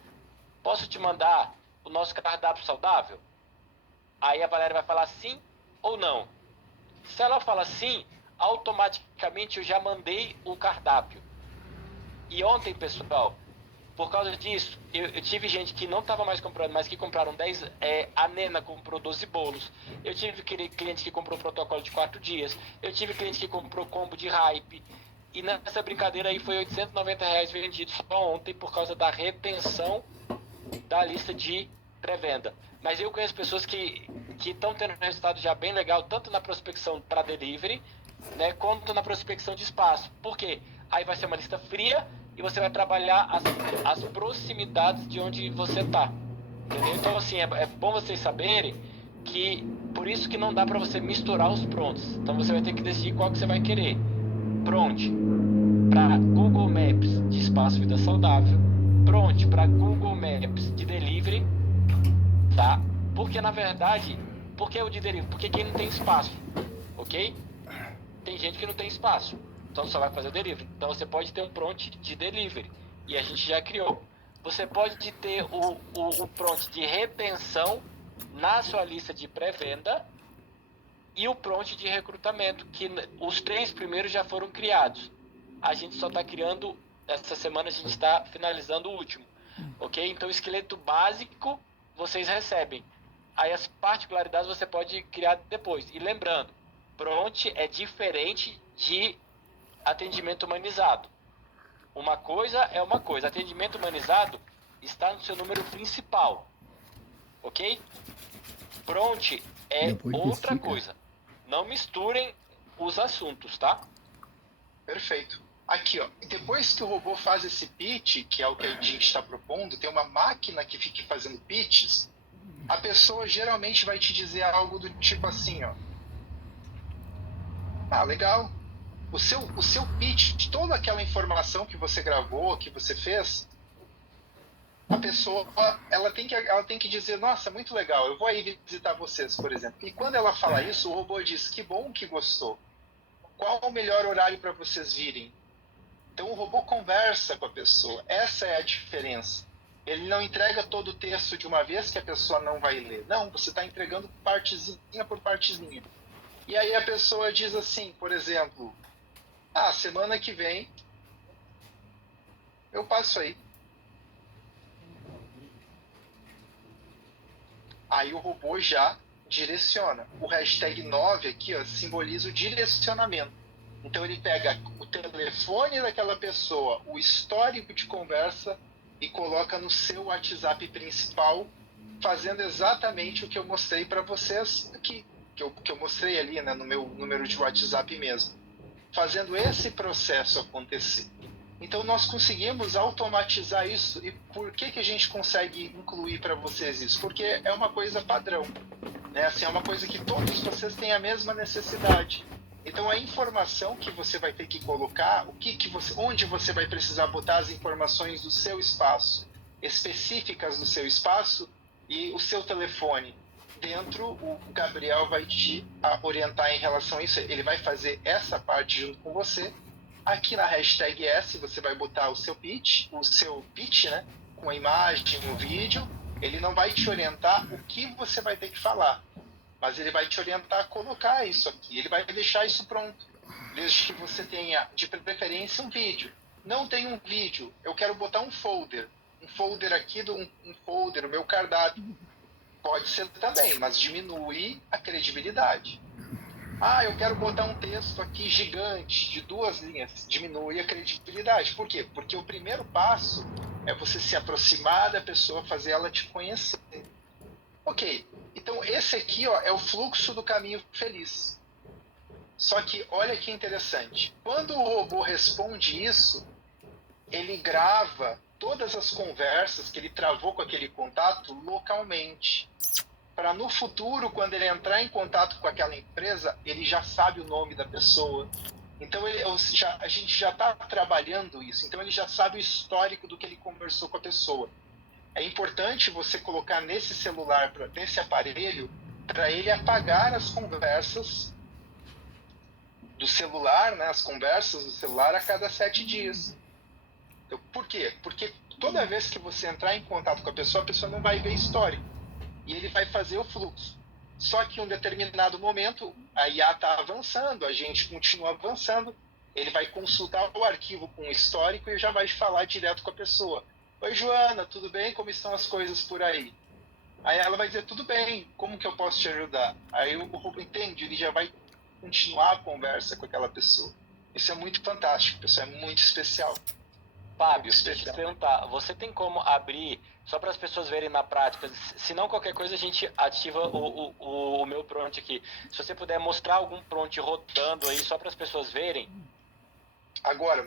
Posso te mandar o nosso cardápio saudável? Aí a Valéria vai falar sim ou não. Se ela fala sim, automaticamente eu já mandei o cardápio. E ontem, pessoal, por causa disso, eu tive gente que não estava mais comprando, mas que compraram 10. A Nena comprou 12 bolos. Eu tive cliente que comprou protocolo de 4 dias. Eu tive cliente que comprou combo de hype. E nessa brincadeira aí foi R$890 vendido só ontem por causa da retenção da lista de pré-venda. Mas eu conheço pessoas que estão tendo um resultado já bem legal, tanto na prospecção para delivery, né, quanto na prospecção de espaço. Por quê? Aí vai ser uma lista fria, e você vai trabalhar as proximidades de onde você está. Entendeu? Então, assim, é bom vocês saberem que por isso que não dá para você misturar os prompts. Então, você vai ter que decidir qual que você vai querer. Prompt para Google Maps de espaço vida saudável, prompt para Google Maps de delivery, tá? Porque, na verdade, por que o de delivery? Porque quem não tem espaço, ok? Tem gente que não tem espaço, então só vai fazer o delivery. Então, você pode ter um prompt de delivery, e a gente já criou. Você pode ter o prompt de retenção na sua lista de pré-venda e o prompt de recrutamento, que os 3 primeiros já foram criados. A gente só está criando, essa semana a gente está finalizando o último, ok? Então o esqueleto básico vocês recebem. Aí as particularidades você pode criar depois. E lembrando, prompt é diferente de atendimento humanizado. Uma coisa é uma coisa, atendimento humanizado está no seu número principal, ok? Prompt é outra coisa. Não misturem os assuntos, tá? Perfeito. Aqui, ó, depois que o robô faz esse pitch, que é o que a gente está propondo, tem uma máquina que fique fazendo pitches, a pessoa geralmente vai te dizer algo do tipo assim, ó. Ah, legal. O seu pitch, toda aquela informação que você gravou, que você fez, a pessoa, ela tem que dizer, nossa, muito legal, eu vou aí visitar vocês, por exemplo. E quando ela fala isso, o robô diz, que bom que gostou. Qual o melhor horário para vocês virem? Então o robô conversa com a pessoa. Essa é a diferença. Ele não entrega todo o texto de uma vez que a pessoa não vai ler. Não, você está entregando partezinha por partezinha. E aí a pessoa diz assim, por exemplo, semana que vem eu passo aí. Aí o robô já direciona. O hashtag 9 aqui, ó, simboliza o direcionamento. Então ele pega o telefone daquela pessoa, o histórico de conversa e coloca no seu WhatsApp principal, fazendo exatamente o que eu mostrei para vocês aqui, que eu mostrei ali, né, no meu número de WhatsApp mesmo. Fazendo esse processo acontecer. Então nós conseguimos automatizar isso. E por que a gente consegue incluir para vocês isso? Porque é uma coisa padrão, né? Assim, é uma coisa que todos vocês têm a mesma necessidade. Então a informação que você vai ter que colocar, onde você vai precisar botar as informações do seu espaço, específicas do seu espaço e o seu telefone. Dentro, o Gabriel vai te orientar em relação a isso. Ele vai fazer essa parte junto com você. Aqui na hashtag S, você vai botar o seu pitch, né, com a imagem, o vídeo. Ele não vai te orientar o que você vai ter que falar, mas ele vai te orientar a colocar isso aqui. Ele vai deixar isso pronto, desde que você tenha, de preferência, um vídeo. Não tem um vídeo, eu quero botar um folder aqui, um folder, o meu cardápio. Pode ser também, mas diminui a credibilidade. Eu quero botar um texto aqui gigante, de 2 linhas. Diminui a credibilidade. Por quê? Porque o primeiro passo é você se aproximar da pessoa, fazer ela te conhecer. Ok, então esse aqui, ó, é o fluxo do caminho feliz. Só que olha que interessante. Quando o robô responde isso, ele grava todas as conversas que ele travou com aquele contato localmente. Para no futuro, quando ele entrar em contato com aquela empresa, ele já sabe o nome da pessoa. Então a gente já está trabalhando isso. Então ele já sabe o histórico do que ele conversou com a pessoa. É importante você colocar nesse celular, nesse aparelho, para ele apagar as conversas do celular, né, as conversas do celular a cada 7 dias. Então, por quê? Porque toda vez que você entrar em contato com a pessoa não vai ver histórico. E ele vai fazer o fluxo. Só que em um determinado momento, a IA está avançando, a gente continua avançando, ele vai consultar o arquivo com o histórico e já vai falar direto com a pessoa. Oi, Joana, tudo bem? Como estão as coisas por aí? Aí ela vai dizer, tudo bem, como que eu posso te ajudar? Aí o robô entende, ele já vai continuar a conversa com aquela pessoa. Isso é muito fantástico, pessoal, é muito especial. Fábio, deixa eu te perguntar, você tem como abrir, só para as pessoas verem na prática, se não qualquer coisa a gente ativa o meu prompt aqui. Se você puder mostrar algum prompt rodando aí, só para as pessoas verem. Agora,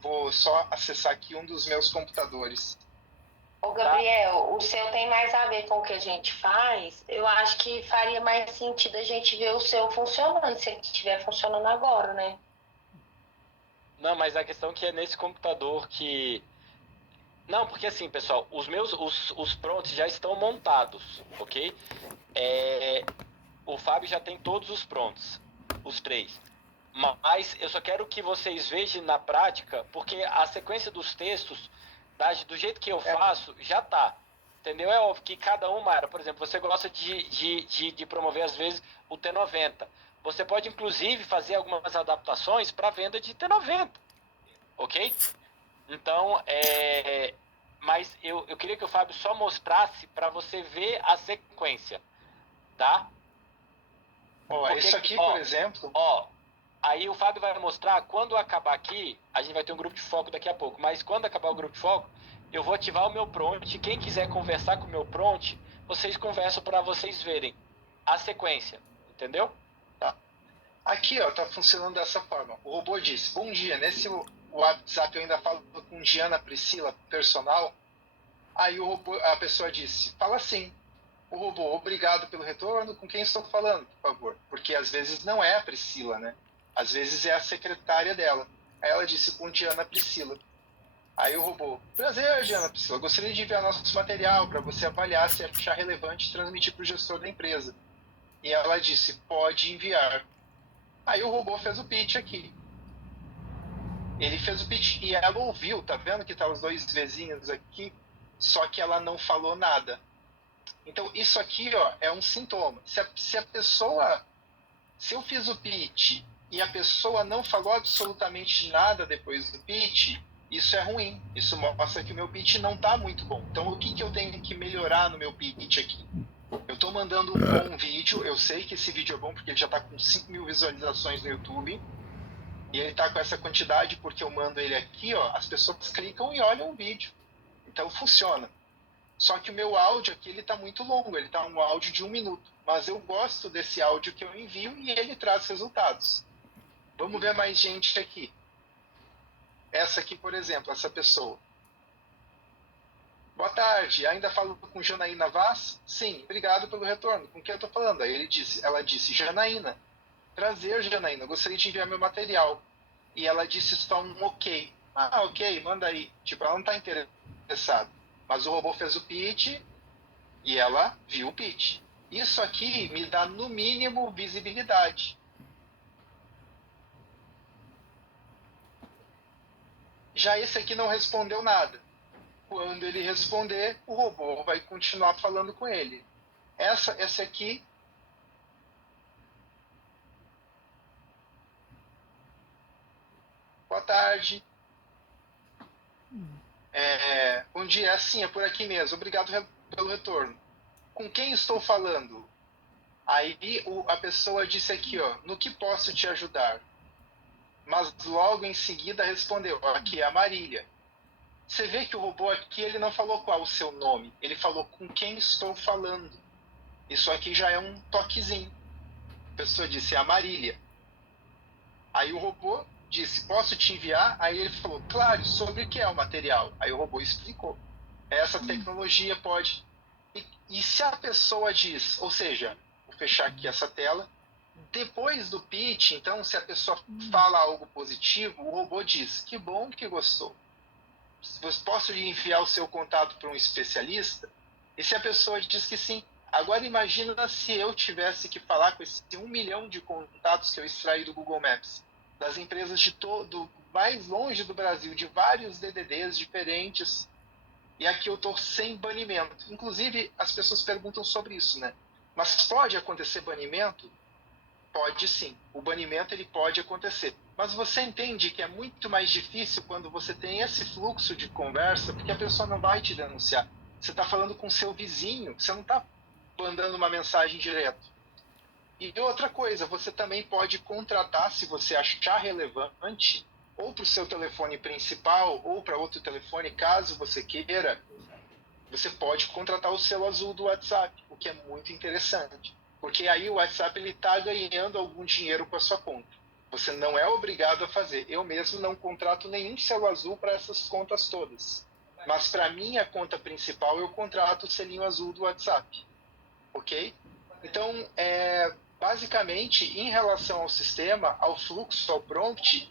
vou só acessar aqui um dos meus computadores. Ô, Gabriel, o seu tem mais a ver com o que a gente faz. Eu acho que faria mais sentido a gente ver o seu funcionando, se ele estiver funcionando agora, né? Não, mas a questão que é nesse computador que... Não, porque assim, pessoal, os prompts já estão montados, ok? O Fábio já tem todos os prompts, os 3. Mas eu só quero que vocês vejam na prática, porque a sequência dos textos, do jeito que eu faço, já tá. Entendeu? É óbvio que cada uma, por exemplo, você gosta de promover, às vezes, o T90. Você pode, inclusive, fazer algumas adaptações para venda de T90. Ok? Então, mas eu queria que o Fábio só mostrasse para você ver a sequência. Tá? Porque, isso aqui, por exemplo... Aí o Fábio vai mostrar, quando acabar aqui, a gente vai ter um grupo de foco daqui a pouco, mas quando acabar o grupo de foco, eu vou ativar o meu prompt. Quem quiser conversar com o meu prompt, vocês conversam para vocês verem a sequência, entendeu? Tá. Aqui, ó, tá funcionando dessa forma. O robô disse, bom dia, nesse WhatsApp eu ainda falo com Diana Priscila, personal. Aí a pessoa disse, fala sim. O robô, obrigado pelo retorno, com quem estou falando, por favor? Porque às vezes não é a Priscila, né? Às vezes é a secretária dela. Aí ela disse, com Diana Priscila. Aí o robô, prazer, Diana Priscila, gostaria de enviar nosso material para você avaliar se achar relevante e transmitir para o gestor da empresa. E ela disse, pode enviar. Aí o robô fez o pitch aqui. Ele fez o pitch e ela ouviu, tá vendo que tá os 2 vizinhos aqui? Só que ela não falou nada. Então, isso aqui, ó, é um sintoma. Se eu fiz o pitch e a pessoa não falou absolutamente nada depois do pitch, isso é ruim. Isso mostra que o meu pitch não está muito bom. Então, o que eu tenho que melhorar no meu pitch aqui? Eu estou mandando um bom vídeo. Eu sei que esse vídeo é bom porque ele já está com 5.000 visualizações no YouTube. E ele está com essa quantidade porque eu mando ele aqui, ó, as pessoas clicam e olham o vídeo. Então, funciona. Só que o meu áudio aqui, ele está muito longo, ele está um áudio de 1 minuto. Mas eu gosto desse áudio que eu envio e ele traz resultados. Vamos ver mais gente aqui. Essa aqui, por exemplo, essa pessoa. Boa tarde, ainda falo com Janaína Vaz? Sim, obrigado pelo retorno. Com quem eu estou falando? Aí ela disse, Janaína. Prazer, Janaína, gostaria de enviar meu material. E ela disse só um ok. Ah, ok, manda aí. Tipo, ela não está interessada. Mas o robô fez o pitch e ela viu o pitch. Isso aqui me dá, no mínimo, visibilidade. Já esse aqui não respondeu nada. Quando ele responder, o robô vai continuar falando com ele. Essa aqui... Boa tarde. Bom dia, assim, é por aqui mesmo. Obrigado pelo retorno. Com quem estou falando? Aí a pessoa disse aqui, ó, no que posso te ajudar? Mas logo em seguida respondeu, aqui é a Marília. Você vê que o robô aqui, ele não falou qual o seu nome, ele falou com quem estou falando. Isso aqui já é um toquezinho. A pessoa disse, é a Marília. Aí o robô disse, posso te enviar? Aí ele falou, claro, sobre o que é o material? Aí o robô explicou. Essa tecnologia pode... E se a pessoa diz, ou seja, vou fechar aqui essa tela, depois do pitch, então, se a pessoa fala algo positivo, o robô diz, que bom que gostou. Posso lhe enviar o seu contato para um especialista? E se a pessoa diz que sim, agora imagina se eu tivesse que falar com esse 1 milhão de contatos que eu extraí do Google Maps, das empresas de todo, mais longe do Brasil, de vários DDDs diferentes, e aqui eu estou sem banimento. Inclusive, as pessoas perguntam sobre isso, né? Mas pode acontecer banimento? Pode sim. O banimento ele pode acontecer. Mas você entende que é muito mais difícil quando você tem esse fluxo de conversa, porque a pessoa não vai te denunciar. Você está falando com seu vizinho, você não está mandando uma mensagem direto. E outra coisa, você também pode contratar, se você achar relevante, ou para o seu telefone principal, ou para outro telefone, caso você queira, você pode contratar o selo azul do WhatsApp, o que é muito interessante. Porque aí o WhatsApp está ganhando algum dinheiro com a sua conta. Você não é obrigado a fazer. Eu mesmo não contrato nenhum selo azul para essas contas todas. Mas para minha conta principal, eu contrato o selinho azul do WhatsApp. Ok? Então, basicamente, em relação ao sistema, ao fluxo, ao prompt,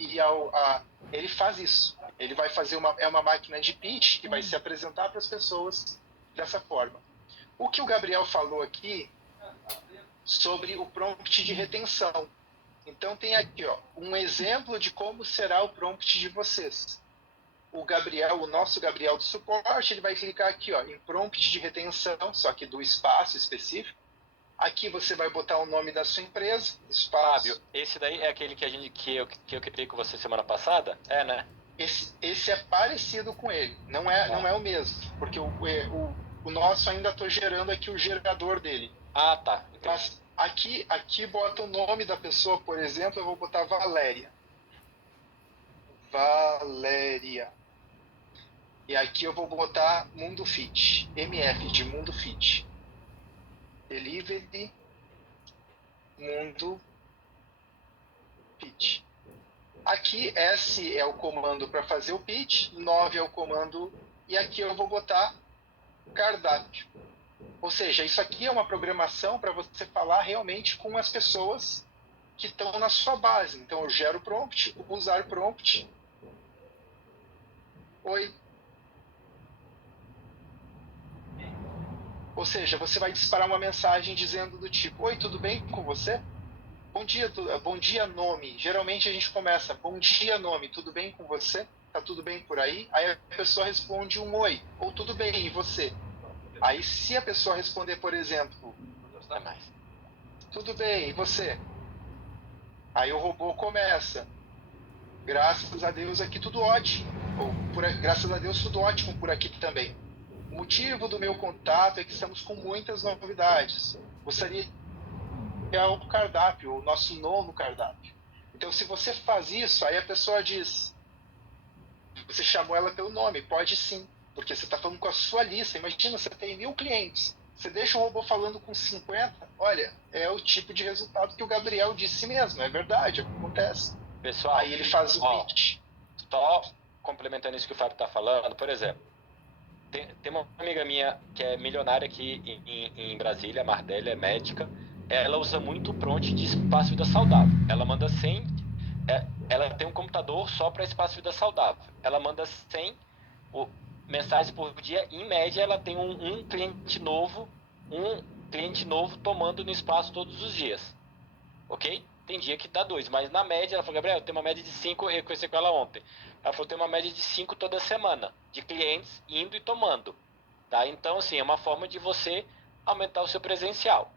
ele faz isso. Ele vai fazer uma máquina de pitch que vai se apresentar para as pessoas dessa forma. O que o Gabriel falou aqui sobre o prompt de retenção. Então tem aqui um exemplo de como será o prompt de vocês. O nosso Gabriel do suporte, ele vai clicar aqui em prompt de retenção, só que do espaço específico. Aqui você vai botar o nome da sua empresa, espaço. Fábio, esse daí é aquele que eu criei com você semana passada? É, né? Esse é parecido com ele, não é o mesmo, porque o nosso ainda estou gerando aqui o gerador dele. Ah, tá. Entendi. Mas aqui bota o nome da pessoa, por exemplo, eu vou botar Valéria. Valéria. E aqui eu vou botar Mundo Fit, MF de Mundo Fit. Delivery Mundo Fit. Aqui S é o comando para fazer o pitch, 9 é o comando, e aqui eu vou botar cardápio. Ou seja, isso aqui é uma programação para você falar realmente com as pessoas que estão na sua base. Então eu gero prompt, usar prompt. Oi. Ou seja, você vai disparar uma mensagem dizendo do tipo: oi, tudo bem com você? Bom dia, nome. Geralmente a gente começa: bom dia, nome, tudo bem com você? Tá tudo bem por aí? Aí a pessoa responde um oi, ou tudo bem, e você? Aí se a pessoa responder, por exemplo, tudo bem, e você? Aí o robô começa: graças a Deus aqui tudo ótimo. Ou graças a Deus tudo ótimo por aqui também. O motivo do meu contato é que estamos com muitas novidades. Gostaria de o cardápio, o nosso novo cardápio. Então, se você faz isso, aí a pessoa diz: você chamou ela pelo nome? Pode sim, porque você está falando com a sua lista. Imagina, você tem 1000 clientes. Você deixa o robô falando com 50, olha, é o tipo de resultado que o Gabriel disse mesmo. É verdade, acontece. Pessoal, aí ele faz o pitch. Só complementando isso que o Fábio está falando, por exemplo, tem uma amiga minha que é milionária aqui em Brasília, a Mardélia, é médica. Ela usa muito o prompt de espaço vida saudável. Ela manda 100, ela tem um computador só para espaço vida saudável. Ela manda 100 mensagens por dia. Em média, ela tem um cliente novo tomando no espaço todos os dias. Ok? Tem dia que dá 2, mas na média, ela falou: Gabriel, tem uma média de 5, eu conheci com ela ontem. Ela falou: tem uma média de 5 toda semana, de clientes indo e tomando. Tá? Então, assim, é uma forma de você aumentar o seu presencial.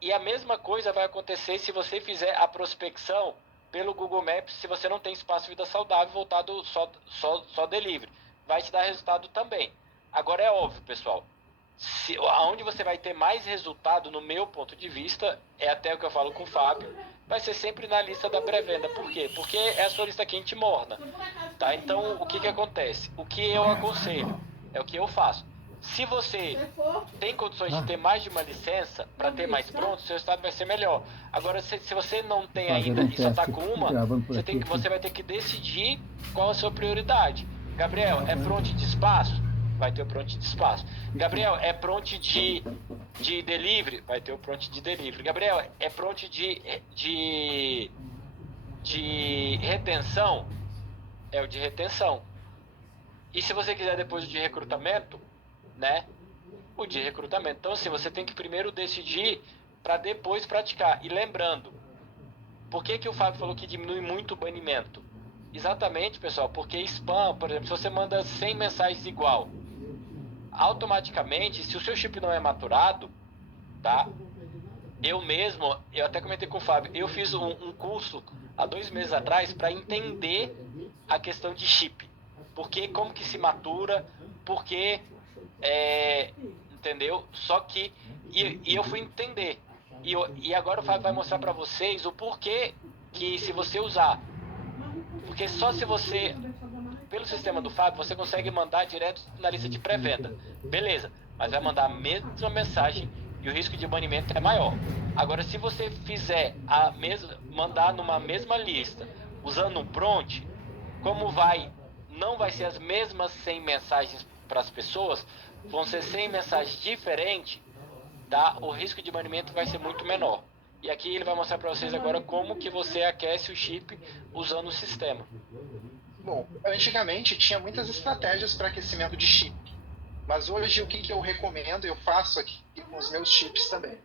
E a mesma coisa vai acontecer se você fizer a prospecção pelo Google Maps, se você não tem espaço vida saudável voltado só delivery. Vai te dar resultado também. Agora é óbvio, pessoal, aonde você vai ter mais resultado, no meu ponto de vista, é até o que eu falo com o Fábio, vai ser sempre na lista da pré-venda. Por quê? Porque é a sua lista quente e morna. Tá? Então, o que acontece? O que eu aconselho é o que eu faço. Se você tem condições de ter mais de uma licença para ter mais pronto, seu resultado vai ser melhor. Agora, se você não tem ainda e só está com uma, você vai ter que decidir qual é a sua prioridade. Gabriel, é front de espaço? Vai ter o front de espaço. Gabriel, é front de delivery? Vai ter o front de delivery. Gabriel, é front de retenção? É o de retenção. E se você quiser depois o de recrutamento, né? O de recrutamento. Então, assim, você tem que primeiro decidir para depois praticar. E lembrando, por que o Fábio falou que diminui muito o banimento? Exatamente, pessoal, porque spam, por exemplo, se você manda 100 mensagens igual, automaticamente, se o seu chip não é maturado, tá? Eu até comentei com o Fábio, eu fiz um curso há 2 meses atrás para entender a questão de chip. Porque como que se matura, porque entendeu? Só que e eu fui entender. E agora o Fábio vai mostrar para vocês o porquê que se você usar. Porque só se você, pelo sistema do Fábio, você consegue mandar direto na lista de pré-venda. Beleza, mas vai mandar a mesma mensagem e o risco de banimento é maior. Agora, se você fizer mandar numa mesma lista, usando um prompt, como não vai ser as mesmas 100 mensagens para as pessoas, vão ser 100 mensagens diferentes, tá? O risco de banimento vai ser muito menor. E aqui ele vai mostrar para vocês agora como que você aquece o chip usando o sistema. Bom, antigamente tinha muitas estratégias para aquecimento de chip, mas hoje o que eu recomendo, eu faço aqui com os meus chips também.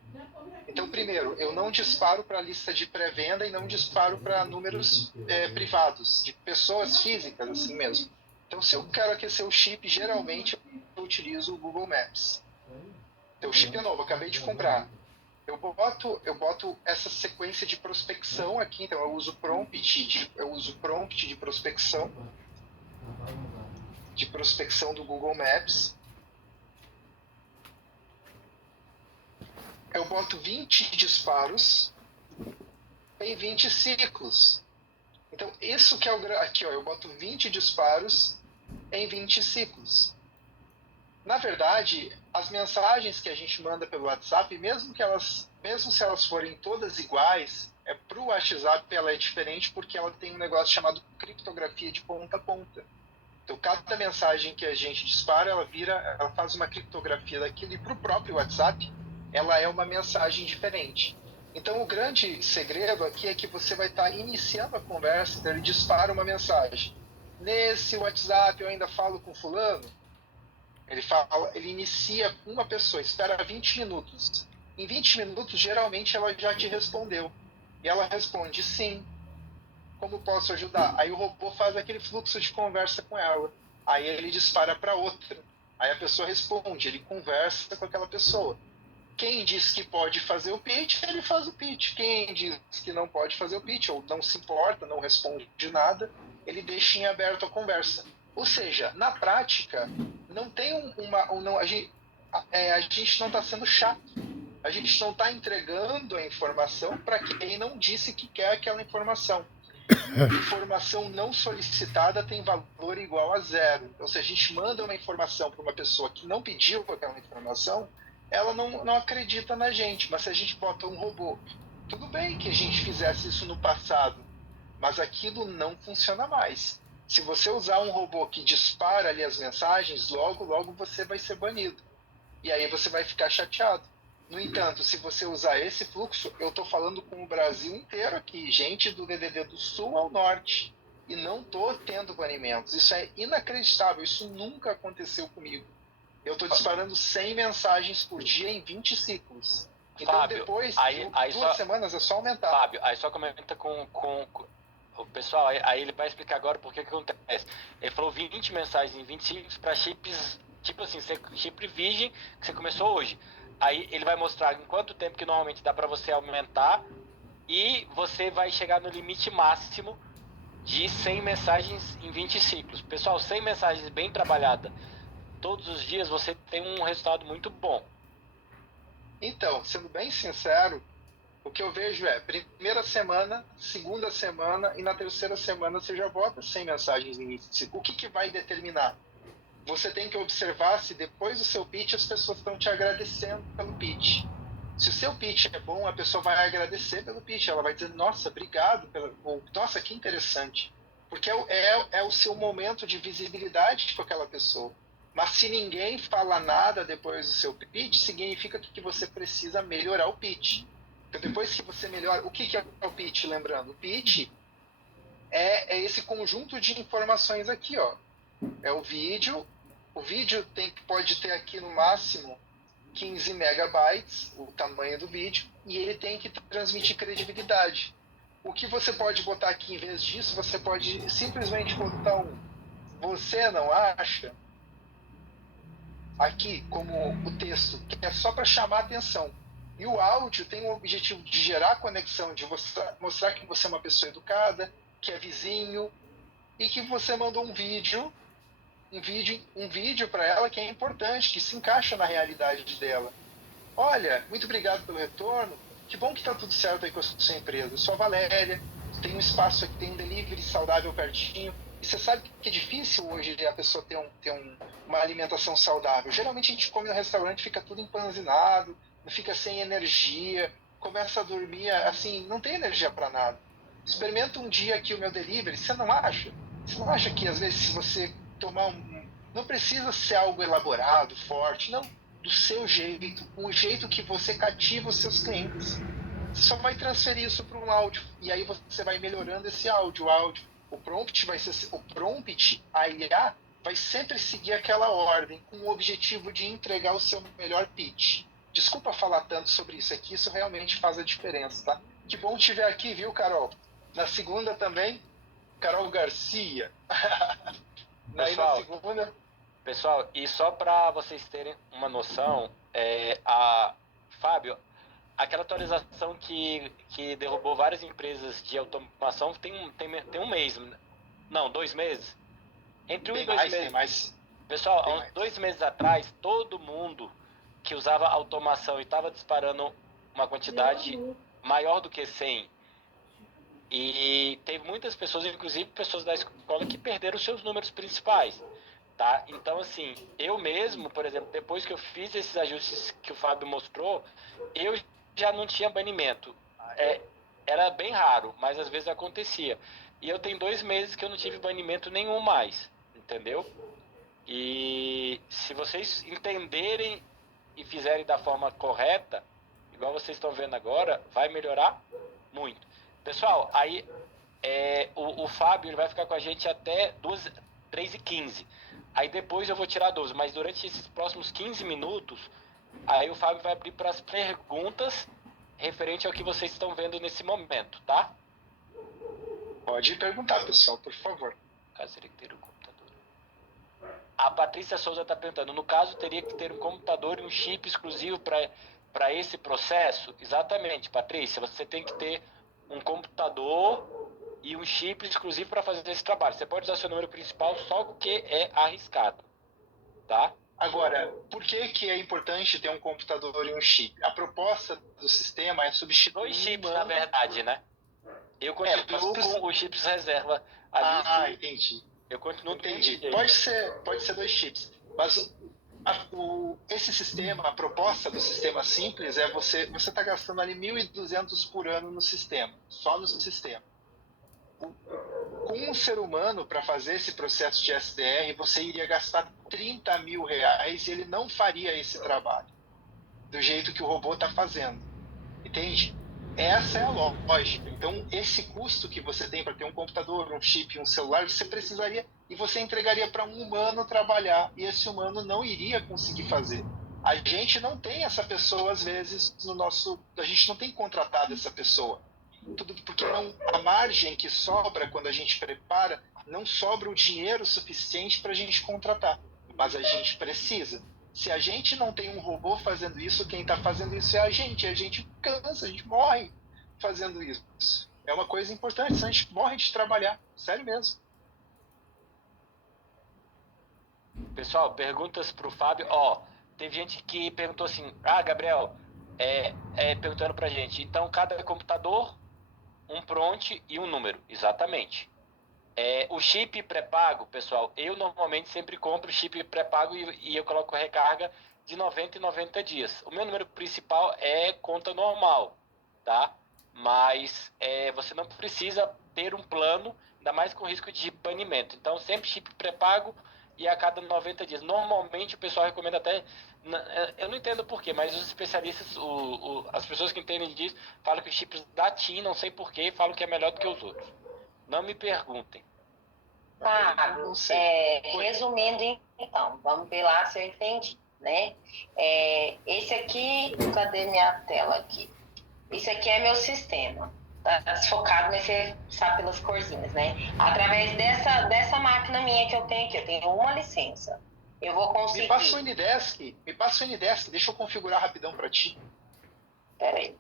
Então, primeiro, eu não disparo para a lista de pré-venda e não disparo para números privados, de pessoas físicas, assim mesmo. Então, se eu quero aquecer o chip, geralmente eu utilizo o Google Maps. Então, o chip é novo, acabei de comprar. Eu boto essa sequência de prospecção aqui, então eu uso prompt de prospecção do Google Maps. Eu boto 20 disparos em 20 ciclos. Então, isso que é aqui, ó, eu boto 20 disparos em 20 ciclos. Na verdade, as mensagens que a gente manda pelo WhatsApp, mesmo se elas forem todas iguais, para o WhatsApp ela é diferente porque ela tem um negócio chamado criptografia de ponta a ponta. Então, cada mensagem que a gente dispara, ela faz uma criptografia daquilo, e para o próprio WhatsApp, ela é uma mensagem diferente. Então, o grande segredo aqui é que você vai estar iniciando a conversa, então ele dispara uma mensagem. Nesse WhatsApp eu ainda falo com fulano. Ele inicia com uma pessoa, espera 20 minutos. Em 20 minutos, geralmente, ela já te respondeu. E ela responde, sim. Como posso ajudar? Aí o robô faz aquele fluxo de conversa com ela. Aí ele dispara para outra. Aí a pessoa responde, ele conversa com aquela pessoa. Quem diz que pode fazer o pitch, ele faz o pitch. Quem diz que não pode fazer o pitch, ou não se importa, não responde de nada, ele deixa em aberto a conversa. Ou seja, na prática, não tem a gente não está sendo chato. A gente não está entregando a informação para quem não disse que quer aquela informação. Informação não solicitada tem valor igual a zero. Então, se a gente manda uma informação para uma pessoa que não pediu aquela informação, ela não acredita na gente. Mas se a gente bota um robô, tudo bem que a gente fizesse isso no passado, mas aquilo não funciona mais. Se você usar um robô que dispara ali as mensagens, logo você vai ser banido. E aí você vai ficar chateado. No entanto, se você usar esse fluxo, eu estou falando com o Brasil inteiro aqui, gente do DDD do Sul ao Norte, e não estou tendo banimentos. Isso é inacreditável, isso nunca aconteceu comigo. Eu estou disparando 100 mensagens por dia em 20 ciclos. Então, Fábio, depois de 2 semanas é só aumentar. Fábio, aí só comenta com o pessoal, aí ele vai explicar agora por que acontece. Ele falou 20 mensagens em 20 ciclos para chips, tipo assim, chip virgem que você começou hoje. Aí ele vai mostrar em quanto tempo que normalmente dá para você aumentar, e você vai chegar no limite máximo de 100 mensagens em 20 ciclos. Pessoal, 100 mensagens bem trabalhadas todos os dias, você tem um resultado muito bom. Então, sendo bem sincero, o que eu vejo é, primeira semana, segunda semana e na terceira semana você já bota 100 mensagens em 20 ciclos. O que vai determinar? Você tem que observar se depois do seu pitch as pessoas estão te agradecendo pelo pitch. Se o seu pitch é bom, a pessoa vai agradecer pelo pitch. Ela vai dizer, nossa, obrigado. Nossa, que interessante. Porque é o seu momento de visibilidade com aquela pessoa. Mas se ninguém fala nada depois do seu pitch, significa que você precisa melhorar o pitch. Então, depois que você melhora... O que é o pitch, lembrando? O pitch é esse conjunto de informações aqui, ó. É o vídeo. O vídeo pode ter aqui no máximo 15 megabytes, o tamanho do vídeo, e ele tem que transmitir credibilidade. O que você pode botar aqui em vez disso, você pode simplesmente botar você não acha? Aqui, como o texto, que é só para chamar a atenção. E o áudio tem o objetivo de gerar conexão, de mostrar que você é uma pessoa educada, que é vizinho, e que você mandou um vídeo para ela que é importante, que se encaixa na realidade dela. Olha, muito obrigado pelo retorno, que bom que está tudo certo aí com a sua empresa. Eu sou a Valéria, tem um espaço aqui, tem um delivery saudável pertinho. E você sabe que é difícil hoje a pessoa ter uma alimentação saudável. Geralmente a gente come no restaurante, fica tudo empanzinado, fica sem energia, começa a dormir, assim, não tem energia para nada. Experimenta um dia aqui o meu delivery, você não acha? Você não acha que às vezes se você tomar não precisa ser algo elaborado, forte, não, do seu jeito, um jeito que você cativa os seus clientes. Você só vai transferir isso para um áudio, e aí você vai melhorando esse áudio, o prompt vai ser, a IA vai sempre seguir aquela ordem, com o objetivo de entregar o seu melhor pitch. Desculpa falar tanto sobre isso aqui, isso realmente faz a diferença, tá? Que bom te ver aqui, viu, Carol? Na segunda também, Carol Garcia. Pessoal, na segunda... pessoal, e só para vocês terem uma noção, Fábio, aquela atualização que derrubou várias empresas de automação tem um mês, não, 2 meses. Entre 1 e 2 meses. Tem mais. Pessoal, há uns 2 meses atrás, todo mundo que usava automação e estava disparando uma quantidade maior do que 100. E teve muitas pessoas, inclusive pessoas da escola, que perderam os seus números principais. Tá? Então, assim, eu mesmo, por exemplo, depois que eu fiz esses ajustes que o Fábio mostrou, eu já não tinha banimento. Era bem raro, mas às vezes acontecia. E eu tenho 2 meses que eu não tive banimento nenhum mais, entendeu? E se vocês entenderem e fizerem da forma correta, igual vocês estão vendo agora, vai melhorar muito. Pessoal, aí o Fábio ele vai ficar com a gente até 3h15. Aí depois eu vou tirar 12, mas durante esses próximos 15 minutos, aí o Fábio vai abrir para as perguntas referente ao que vocês estão vendo nesse momento, tá? Pode perguntar, pessoal, por favor. Caso teria que ter um computador. A Patrícia Souza está perguntando, no caso teria que ter um computador e um chip exclusivo para esse processo? Exatamente, Patrícia, você tem que ter um computador e um chip exclusivo para fazer esse trabalho. Você pode usar seu número principal, só que é arriscado, tá? Agora, por que é importante ter um computador e um chip? A proposta do sistema é substituir... 2 chips, na verdade, né? Eu continuo com os chips reserva. Entendi. Eu continuo Entendi. Pode ser 2 chips. Mas esse sistema, a proposta do sistema simples é você está gastando ali 1.200 por ano no sistema, só no sistema. Com um ser humano, para fazer esse processo de SDR, você iria gastar R$30 mil e ele não faria esse trabalho do jeito que o robô está fazendo. Entende? Essa é a lógica. Então, esse custo que você tem para ter um computador, um chip, um celular, você precisaria e você entregaria para um humano trabalhar e esse humano não iria conseguir fazer. A gente não tem essa pessoa, às vezes, a gente não tem contratado essa pessoa. Tudo porque a margem que sobra quando a gente prepara, não sobra o dinheiro suficiente para a gente contratar. Mas a gente precisa. Se a gente não tem um robô fazendo isso, quem está fazendo isso é a gente cansa, a gente morre fazendo isso. É uma coisa importante, senão a gente morre de trabalhar, sério mesmo. Pessoal, perguntas para o Fábio. Teve gente que perguntou assim, Gabriel, perguntando para a gente, então cada computador, um prompt e um número, exatamente. O chip pré-pago, pessoal, eu normalmente sempre compro chip pré-pago e eu coloco recarga de 90 em 90 dias. O meu número principal é conta normal, tá? Mas você não precisa ter um plano, ainda mais com risco de banimento. Então, sempre chip pré-pago e a cada 90 dias. Normalmente, o pessoal recomenda até... Eu não entendo porquê, mas os especialistas, as pessoas que entendem disso, falam que os chips da TIM, não sei porquê, falam que é melhor do que os outros. Não me perguntem. Fábio, resumindo então, vamos ver lá se eu entendi, né? Esse aqui, cadê minha tela aqui? Esse aqui é meu sistema, tá focado nesse, sabe, pelas corzinhas, né? Através dessa máquina minha que eu tenho aqui, eu tenho uma licença. Eu vou conseguir... Me passa o Ndesk, deixa eu configurar rapidão para ti. Peraí.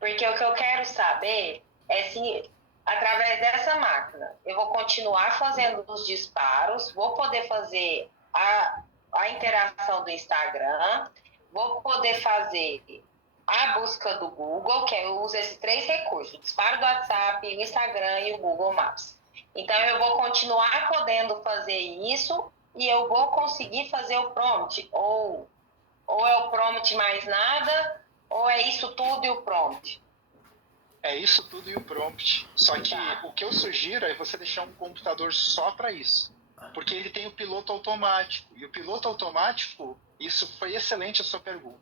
Porque o que eu quero saber é se... Através dessa máquina, eu vou continuar fazendo os disparos, vou poder fazer a interação do Instagram, vou poder fazer a busca do Google, que eu uso esses 3 recursos, o disparo do WhatsApp, o Instagram e o Google Maps. Então, eu vou continuar podendo fazer isso e eu vou conseguir fazer o prompt, ou Ou é o prompt mais nada, ou é isso tudo e o prompt? É isso tudo e o prompt. Só que o que eu sugiro é você deixar um computador só para isso. Porque ele tem o piloto automático. E o piloto automático, isso foi excelente a sua pergunta.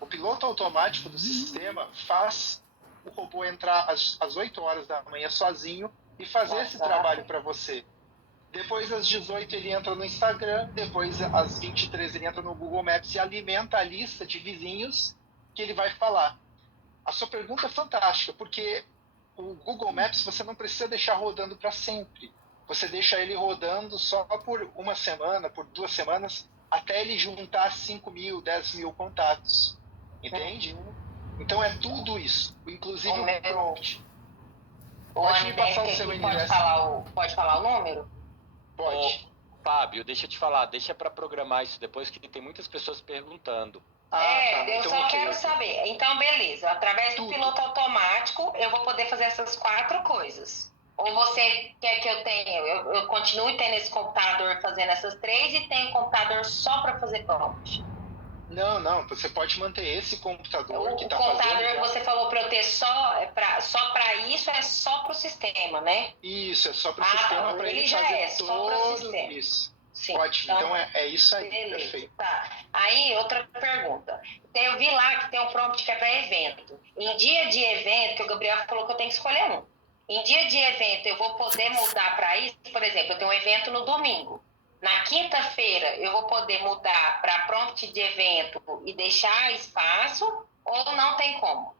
O piloto automático do sistema faz o robô entrar às 8 horas da manhã sozinho e fazer esse trabalho para você. Depois, às 18, ele entra no Instagram. Depois, às 23, ele entra no Google Maps e alimenta a lista de vizinhos que ele vai falar. A sua pergunta é fantástica, porque o Google Maps você não precisa deixar rodando para sempre. Você deixa ele rodando só por uma semana, por 2 semanas, até ele juntar 5 mil, 10 mil contatos. Entende? Então é tudo isso, inclusive o prompt. Pode me passar o seu endereço. Pode falar o número? Pode. Fábio, deixa eu te falar, deixa para programar isso depois, que tem muitas pessoas perguntando. Eu então, só quero saber. Então, beleza. Através do piloto automático, eu vou poder fazer essas 4 coisas. Ou você quer que eu tenha, eu continue tendo esse computador fazendo essas 3 e tenho um computador só para fazer prompt? Não. Você pode manter esse computador que está fazendo... O computador que você falou para eu ter só para isso, é só para o sistema, né? Isso, é só para o sistema, para ele fazer todo isso. Sim, pode, então é isso aí, beleza, perfeito. Tá. Aí, outra pergunta. Eu vi lá que tem um prompt que é para evento. Em dia de evento, que o Gabriel falou que eu tenho que escolher um. Em dia de evento, eu vou poder mudar para isso? Por exemplo, eu tenho um evento no domingo. Na quinta-feira, eu vou poder mudar para prompt de evento e deixar espaço, ou não tem como?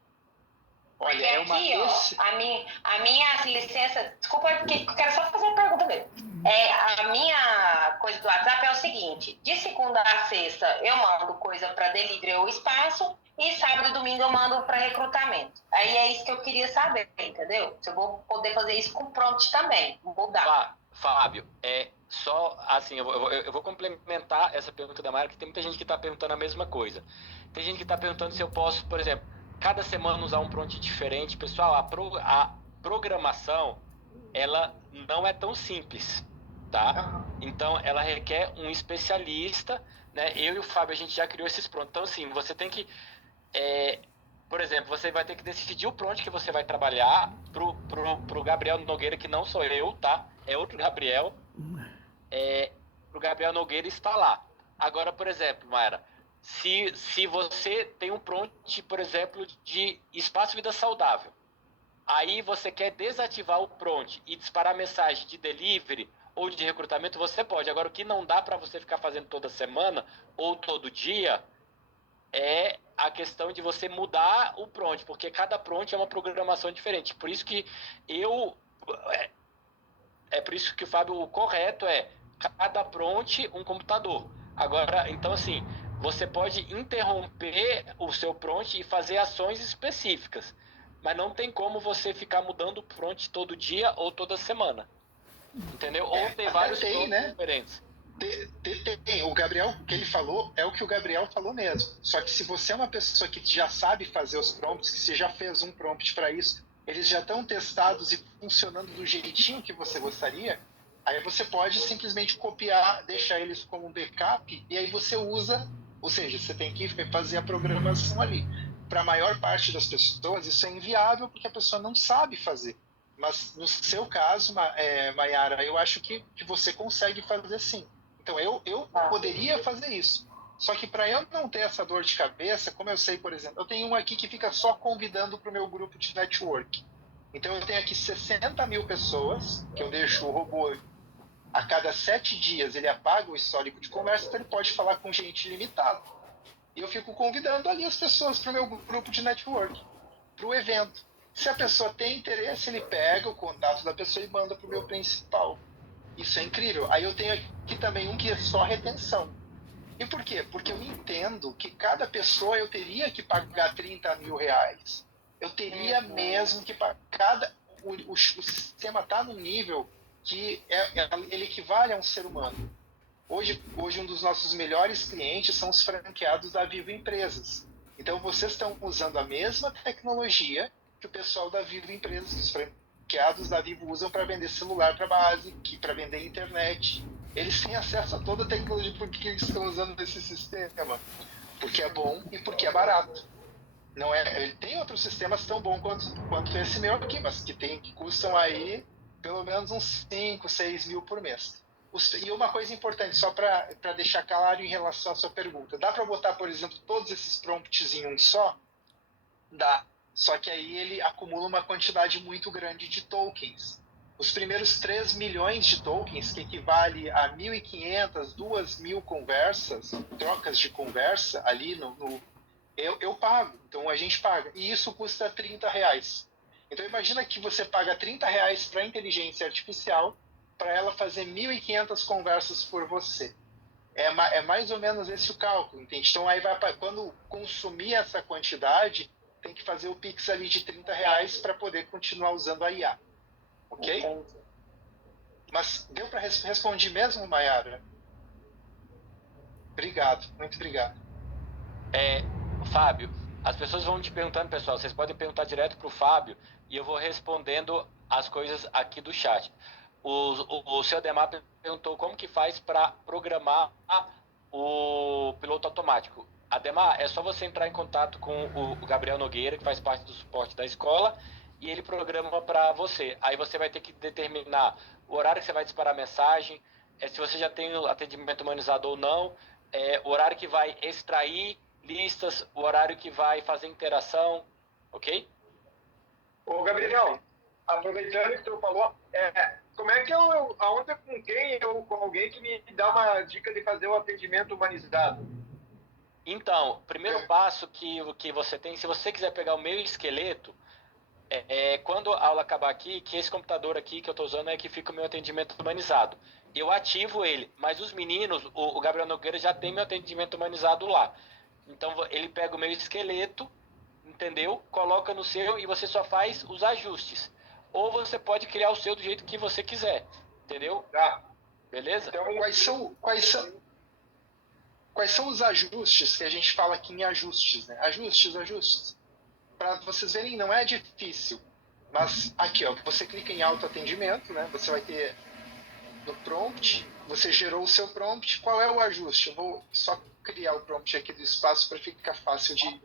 Olha, porque aqui, a minha licença... Desculpa, porque eu quero só fazer uma pergunta mesmo. A minha coisa do WhatsApp é o seguinte: de segunda a sexta eu mando coisa para delivery ou espaço, e sábado e domingo eu mando para recrutamento. Aí é isso que eu queria saber, entendeu? Se eu vou poder fazer isso com prompt também, mudar. Fábio, só assim, eu vou complementar essa pergunta da Mayara, que tem muita gente que está perguntando a mesma coisa. Tem gente que está perguntando se eu posso, por exemplo, cada semana usar um prompt diferente. Pessoal, a programação, ela não é tão simples, tá? Então, ela requer um especialista, né? Eu e o Fábio, a gente já criou esses prompts. Então, assim, você tem que... por exemplo, você vai ter que decidir o prompt que você vai trabalhar pro Gabriel Nogueira, que não sou eu, tá? É outro Gabriel. Pro Gabriel Nogueira está lá. Agora, por exemplo, Mayara, se você tem um prompt, por exemplo, de espaço vida saudável, aí você quer desativar o prompt e disparar mensagem de delivery ou de recrutamento, você pode. Agora, o que não dá para você ficar fazendo toda semana ou todo dia é a questão de você mudar o prompt, porque cada prompt é uma programação diferente. Por isso que por isso que o Fábio, o correto é cada prompt um computador. Agora, então assim, você pode interromper o seu prompt e fazer ações específicas, mas não tem como você ficar mudando o prompt todo dia ou toda semana, entendeu? Ou tem vários prompts diferentes. Tem. O Gabriel, o que ele falou é o que o Gabriel falou mesmo. Só que se você é uma pessoa que já sabe fazer os prompts, que você já fez um prompt para isso, eles já estão testados e funcionando do jeitinho que você gostaria, aí você pode simplesmente copiar, deixar eles como backup, e aí você usa, ou seja, você tem que fazer a programação ali. Para a maior parte das pessoas, isso é inviável porque a pessoa não sabe fazer. Mas no seu caso, Mayara, eu acho que você consegue fazer sim. Então eu poderia fazer isso. Só que para eu não ter essa dor de cabeça, como eu sei, por exemplo, eu tenho um aqui que fica só convidando para o meu grupo de network. Então eu tenho aqui 60 mil pessoas, que eu deixo o robô a cada 7 dias, ele apaga o histórico de conversa, então ele pode falar com gente limitada. E eu fico convidando ali as pessoas para o meu grupo de network, para o evento. Se a pessoa tem interesse, ele pega o contato da pessoa e manda para o meu principal. Isso é incrível. Aí eu tenho aqui também um que é só retenção. E por quê? Porque eu entendo que cada pessoa eu teria que pagar 30 mil reais. Eu teria mesmo que pagar. O sistema está num nível que ele equivale a um ser humano. Hoje um dos nossos melhores clientes são os franqueados da Vivo Empresas. Então vocês estão usando a mesma tecnologia que o pessoal da Vivo Empresas, os franqueados da Vivo usam para vender celular para base, para vender internet. Eles têm acesso a toda a tecnologia porque eles estão usando esse sistema. porque é bom e porque é barato. Não é, tem outros sistemas tão bons quanto esse meu aqui, mas que custam aí pelo menos uns 5, 6 mil por mês. E uma coisa importante, só para deixar claro em relação à sua pergunta, dá para botar, por exemplo, todos esses prompts em um só? Dá. Só que aí ele acumula uma quantidade muito grande de tokens. Os primeiros 3 milhões de tokens, que equivale a 1.500, 2.000 conversas, trocas de conversa ali eu pago. Então a gente paga. E isso custa R$30. Então imagina que você paga R$30 para a inteligência artificial para ela fazer 1.500 conversas por você. É mais ou menos esse o cálculo, entende? Então aí quando consumir essa quantidade, tem que fazer o Pix ali de R$30 para poder continuar usando a IA. Ok? Entendi. Mas deu para responder mesmo, Mayara? Obrigado, muito obrigado. Fábio, as pessoas vão te perguntando, pessoal, vocês podem perguntar direto para o Fábio e eu vou respondendo as coisas aqui do chat. O seu Ademar perguntou como que faz para programar o piloto automático. Ademar, é só você entrar em contato com o Gabriel Nogueira, que faz parte do suporte da escola, e ele programa para você. Aí você vai ter que determinar o horário que você vai disparar a mensagem, se você já tem o atendimento humanizado ou não, o horário que vai extrair listas, o horário que vai fazer interação, ok? Ô, Gabriel, aproveitando que tu falou, como é que aonde com quem ou com alguém que me dá uma dica de fazer o atendimento humanizado? Então, primeiro passo que você tem, se você quiser pegar o meu esqueleto, quando a aula acabar aqui, que esse computador aqui que eu estou usando é que fica o meu atendimento humanizado. Eu ativo ele, mas os meninos, o Gabriel Nogueira já tem meu atendimento humanizado lá. Então ele pega o meu esqueleto, entendeu? Coloca no seu e você só faz os ajustes. Ou você pode criar o seu do jeito que você quiser, entendeu? Tá. Beleza? Então, quais são os ajustes que a gente fala aqui em ajustes, né? Ajustes. Para vocês verem, não é difícil. Mas aqui, ó, você clica em autoatendimento, né? Você vai ter no prompt, você gerou o seu prompt. Qual é o ajuste? Eu vou só criar o prompt aqui do espaço para ficar fácil de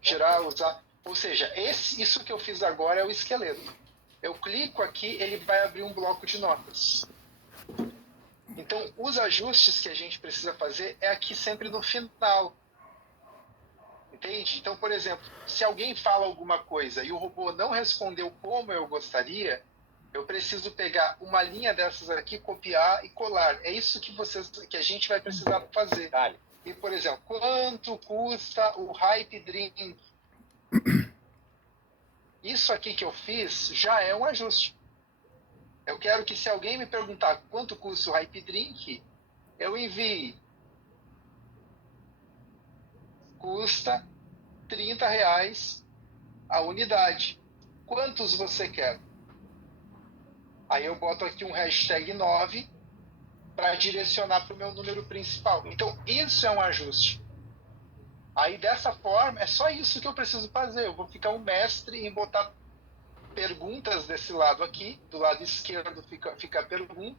gerar, usar. Ou seja, isso que eu fiz agora é o esqueleto. Eu clico aqui, ele vai abrir um bloco de notas. Então, os ajustes que a gente precisa fazer é aqui sempre no final. Entende? Então, por exemplo, se alguém fala alguma coisa e o robô não respondeu como eu gostaria, eu preciso pegar uma linha dessas aqui, copiar e colar. É isso que a gente vai precisar fazer. E, por exemplo, quanto custa o Hype Drink? Isso aqui que eu fiz já é um ajuste. Eu quero que se alguém me perguntar quanto custa o Hype Drink, eu envie. Custa R$30 a unidade. Quantos você quer? Aí eu boto aqui um hashtag 9 para direcionar para o meu número principal. Então, isso é um ajuste. Aí, dessa forma, é só isso que eu preciso fazer. Eu vou ficar um mestre em botar perguntas desse lado aqui. Do lado esquerdo fica a pergunta.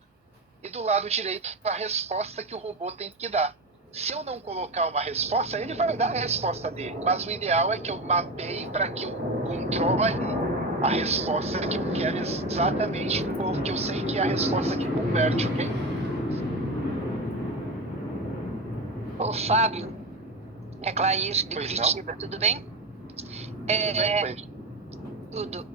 E do lado direito, a resposta que o robô tem que dar. Se eu não colocar uma resposta, ele vai dar a resposta dele. Mas o ideal é que eu mapeie para que eu controle a resposta que eu quero exatamente, porque eu sei que é a resposta que converte, ok? Ô, Fábio, é Clair de Curitiba, tudo bem? Tudo.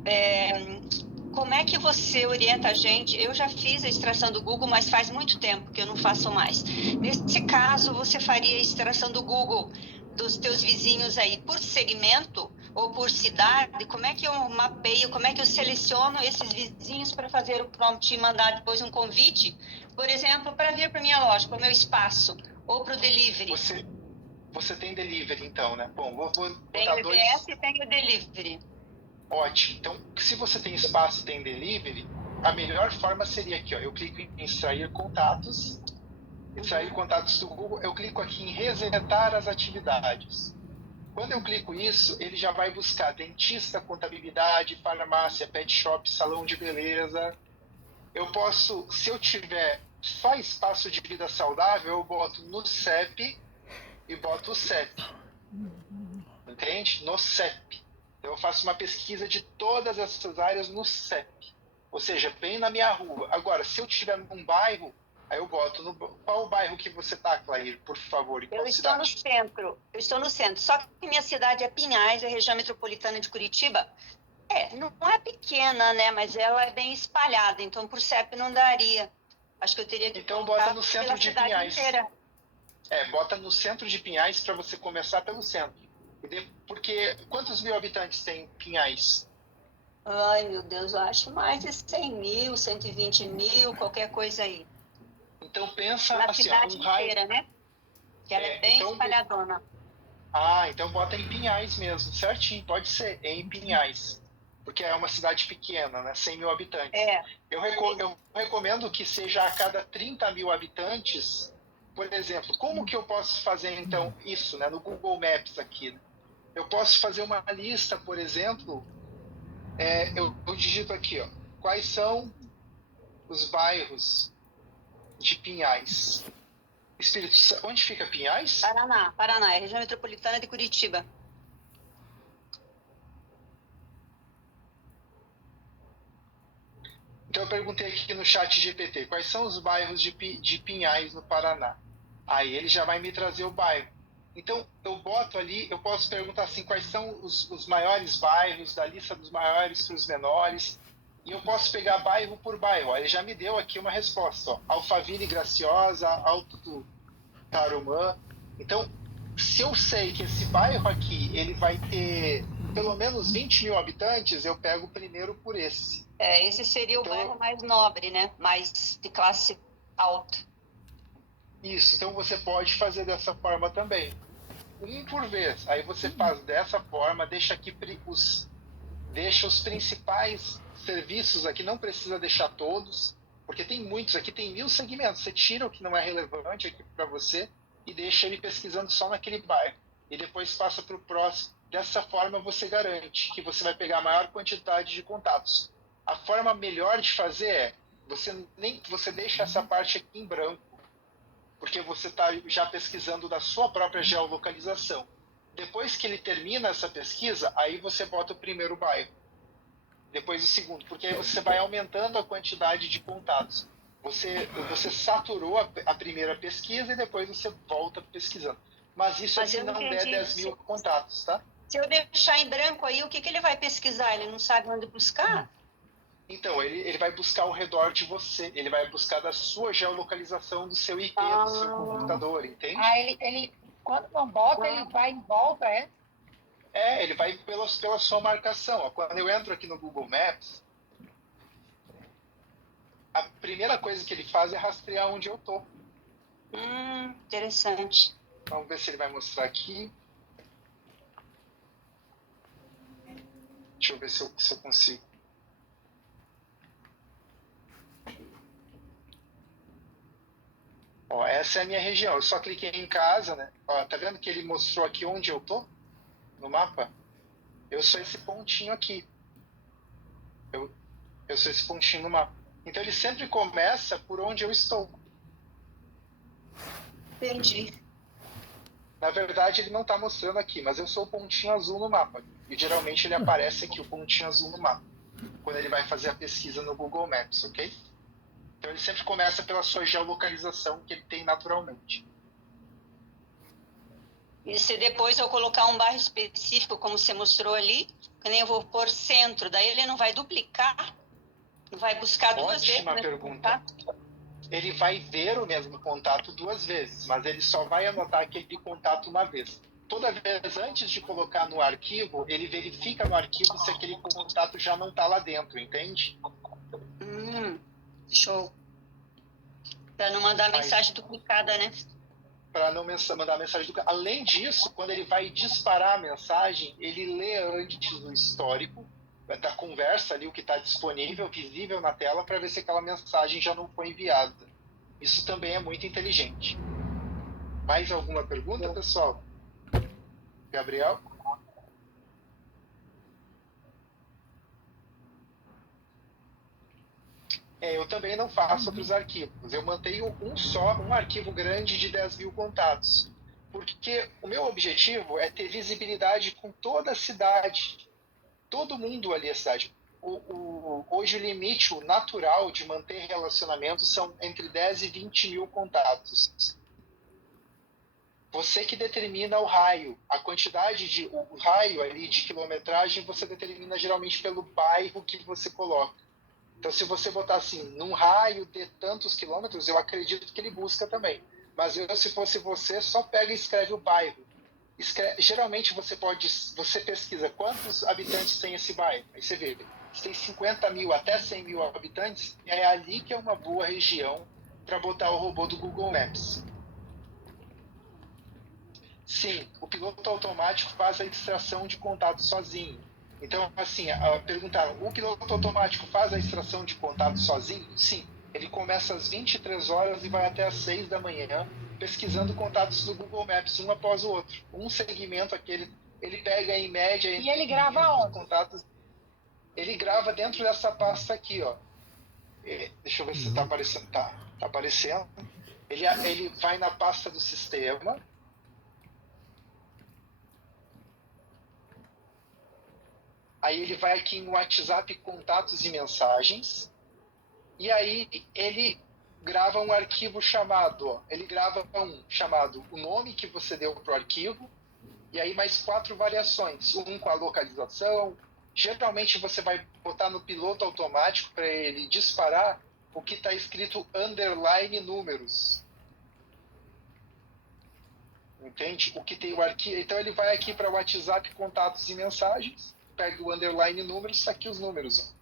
Como é que você orienta a gente? Eu já fiz a extração do Google, mas faz muito tempo que eu não faço mais. Nesse caso, você faria a extração do Google dos teus vizinhos aí por segmento ou por cidade? Como é que eu mapeio, como é que eu seleciono esses vizinhos para fazer o prompt e mandar depois um convite, por exemplo, para vir para minha loja, para o meu espaço, ou para o delivery? Você tem delivery, então, né? Bom, vou tem o EBS e tem o delivery. Ótimo. Então, se você tem espaço e tem delivery, a melhor forma seria aqui, ó. Eu clico em extrair contatos. Extrair contatos do Google, eu clico aqui em resetar as atividades. Quando eu clico isso, ele já vai buscar dentista, contabilidade, farmácia, pet shop, salão de beleza. Eu posso, se eu tiver só espaço de vida saudável, eu boto no CEP e boto o CEP. entende? No CEP. Então eu faço uma pesquisa de todas essas áreas no CEP, ou seja, bem na minha rua. Agora, se eu estiver num bairro, aí eu boto no... Qual o bairro que você está, Clair, por favor? Em qual Eu estou no centro. Eu estou no centro. Só que minha cidade é Pinhais, a região metropolitana de Curitiba. Não é pequena, né? Mas ela é bem espalhada. Então, por CEP não daria. Acho que eu teria que então bota no centro de cidade Pinhais. Inteira. Bota no centro de Pinhais para você começar pelo centro. Porque quantos mil habitantes tem Pinhais? Ai, meu Deus, eu acho mais de 100 mil, 120 mil, qualquer coisa aí. Então pensa na assim, cidade inteira, né? Que ela é bem então, espalhadona. Então bota em Pinhais mesmo, certinho, pode ser, em Pinhais. Porque é uma cidade pequena, né? 100 mil habitantes. Eu recomendo que seja a cada 30 mil habitantes, por exemplo. Como que eu posso fazer, então, isso, né? No Google Maps aqui, né? Eu posso fazer uma lista, por exemplo, eu digito aqui, ó, quais são os bairros de Pinhais. Espírito Santo, onde fica Pinhais? Paraná, é a região metropolitana de Curitiba. Então eu perguntei aqui no chat GPT, quais são os bairros de Pinhais no Paraná? Aí ele já vai me trazer o bairro. Então eu boto ali, eu posso perguntar assim, quais são os maiores bairros, da lista dos maiores para os menores, e eu posso pegar bairro por bairro. Ó, ele já me deu aqui uma resposta, ó, Alphaville Graciosa, Alto Tarumã. Então, se eu sei que esse bairro aqui, ele vai ter pelo menos 20 mil habitantes, eu pego primeiro por esse. Esse seria o bairro mais nobre, né? Mais de classe alta. Isso, então você pode fazer dessa forma também. Um por vez. Aí você faz dessa forma, deixa os principais serviços aqui, não precisa deixar todos, porque tem muitos aqui, tem 1000 segmentos. Você tira o que não é relevante aqui para você e deixa ele pesquisando só naquele bairro. E depois passa para o próximo. Dessa forma você garante que você vai pegar a maior quantidade de contatos. A forma melhor de fazer você deixa essa parte aqui em branco, porque você está já pesquisando da sua própria geolocalização. Depois que ele termina essa pesquisa, aí você bota o primeiro bairro, depois o segundo, porque aí você vai aumentando a quantidade de contatos. Você saturou a primeira pesquisa e depois você volta pesquisando. Mas isso se não der 10 mil contatos, tá? Se eu deixar em branco aí, o que ele vai pesquisar? Ele não sabe onde buscar? Então, ele vai buscar ao redor de você, ele vai buscar da sua geolocalização, do seu IP, do seu computador, entende? Ele quando não bota, ele vai em volta, é? Ele vai pela sua marcação. Ó. Quando eu entro aqui no Google Maps, a primeira coisa que ele faz é rastrear onde eu tô. Interessante. Vamos ver se ele vai mostrar aqui. Deixa eu ver se eu consigo. Ó, essa é a minha região. Eu só cliquei em casa, né? Ó, tá vendo que ele mostrou aqui onde eu tô? No mapa? Eu sou esse pontinho aqui. Eu sou esse pontinho no mapa. Então ele sempre começa por onde eu estou. Entendi. Na verdade, ele não está mostrando aqui, mas eu sou o pontinho azul no mapa. E geralmente ele aparece aqui, o pontinho azul no mapa, quando ele vai fazer a pesquisa no Google Maps, ok? Então ele sempre começa pela sua geolocalização que ele tem naturalmente. E se depois eu colocar um bairro específico, como você mostrou ali, que nem eu vou pôr centro, daí ele não vai duplicar? Não vai buscar duas vezes? Ótima pergunta. Ele vai ver o mesmo contato duas vezes, mas ele só vai anotar aquele contato uma vez. Toda vez antes de colocar no arquivo, ele verifica no arquivo se aquele contato já não está lá dentro, entende? Show. Para não mandar mensagem duplicada, né? Para não mandar mensagem duplicada. Além disso, quando ele vai disparar a mensagem, ele lê antes o histórico da conversa ali, o que está disponível, visível na tela, para ver se aquela mensagem já não foi enviada. Isso também é muito inteligente. Mais alguma pergunta, pessoal? Gabriel? Eu também não faço outros arquivos. Eu mantenho um arquivo grande de 10 mil contatos. Porque o meu objetivo é ter visibilidade com toda a cidade, todo mundo ali a cidade. Hoje o limite, o natural de manter relacionamentos são entre 10 e 20 mil contatos. Você que determina o raio, a quantidade o raio ali de quilometragem você determina geralmente pelo bairro que você coloca. Então se você botar assim, num raio de tantos quilômetros, eu acredito que ele busca também. Mas eu, se fosse você, só pega e escreve o bairro. Geralmente você pesquisa quantos habitantes tem esse bairro. Aí você vê, se tem 50 mil até 100 mil habitantes, é ali que é uma boa região para botar o robô do Google Maps. Sim, o piloto automático faz a extração de contatos sozinho. Então, assim, perguntaram, o piloto automático faz a extração de contatos sozinho? Sim, ele começa às 23 horas e vai até às 6 da manhã, pesquisando contatos do Google Maps, um após o outro. Um segmento aquele, ele pega em média... E ele grava onde? Contatos, ele grava dentro dessa pasta aqui, ó. Deixa eu ver se está aparecendo. Tá aparecendo. Ele vai na pasta do sistema. Aí ele vai aqui no WhatsApp, contatos e mensagens. E aí ele grava um arquivo chamado, ele grava chamado o nome que você deu para o arquivo, e aí mais 4 variações, um com a localização. Geralmente você vai botar no piloto automático para ele disparar o que está escrito underline números. Entende? O que tem o arquivo. Então ele vai aqui para o WhatsApp, contatos e mensagens, pega o underline números, está aqui os números.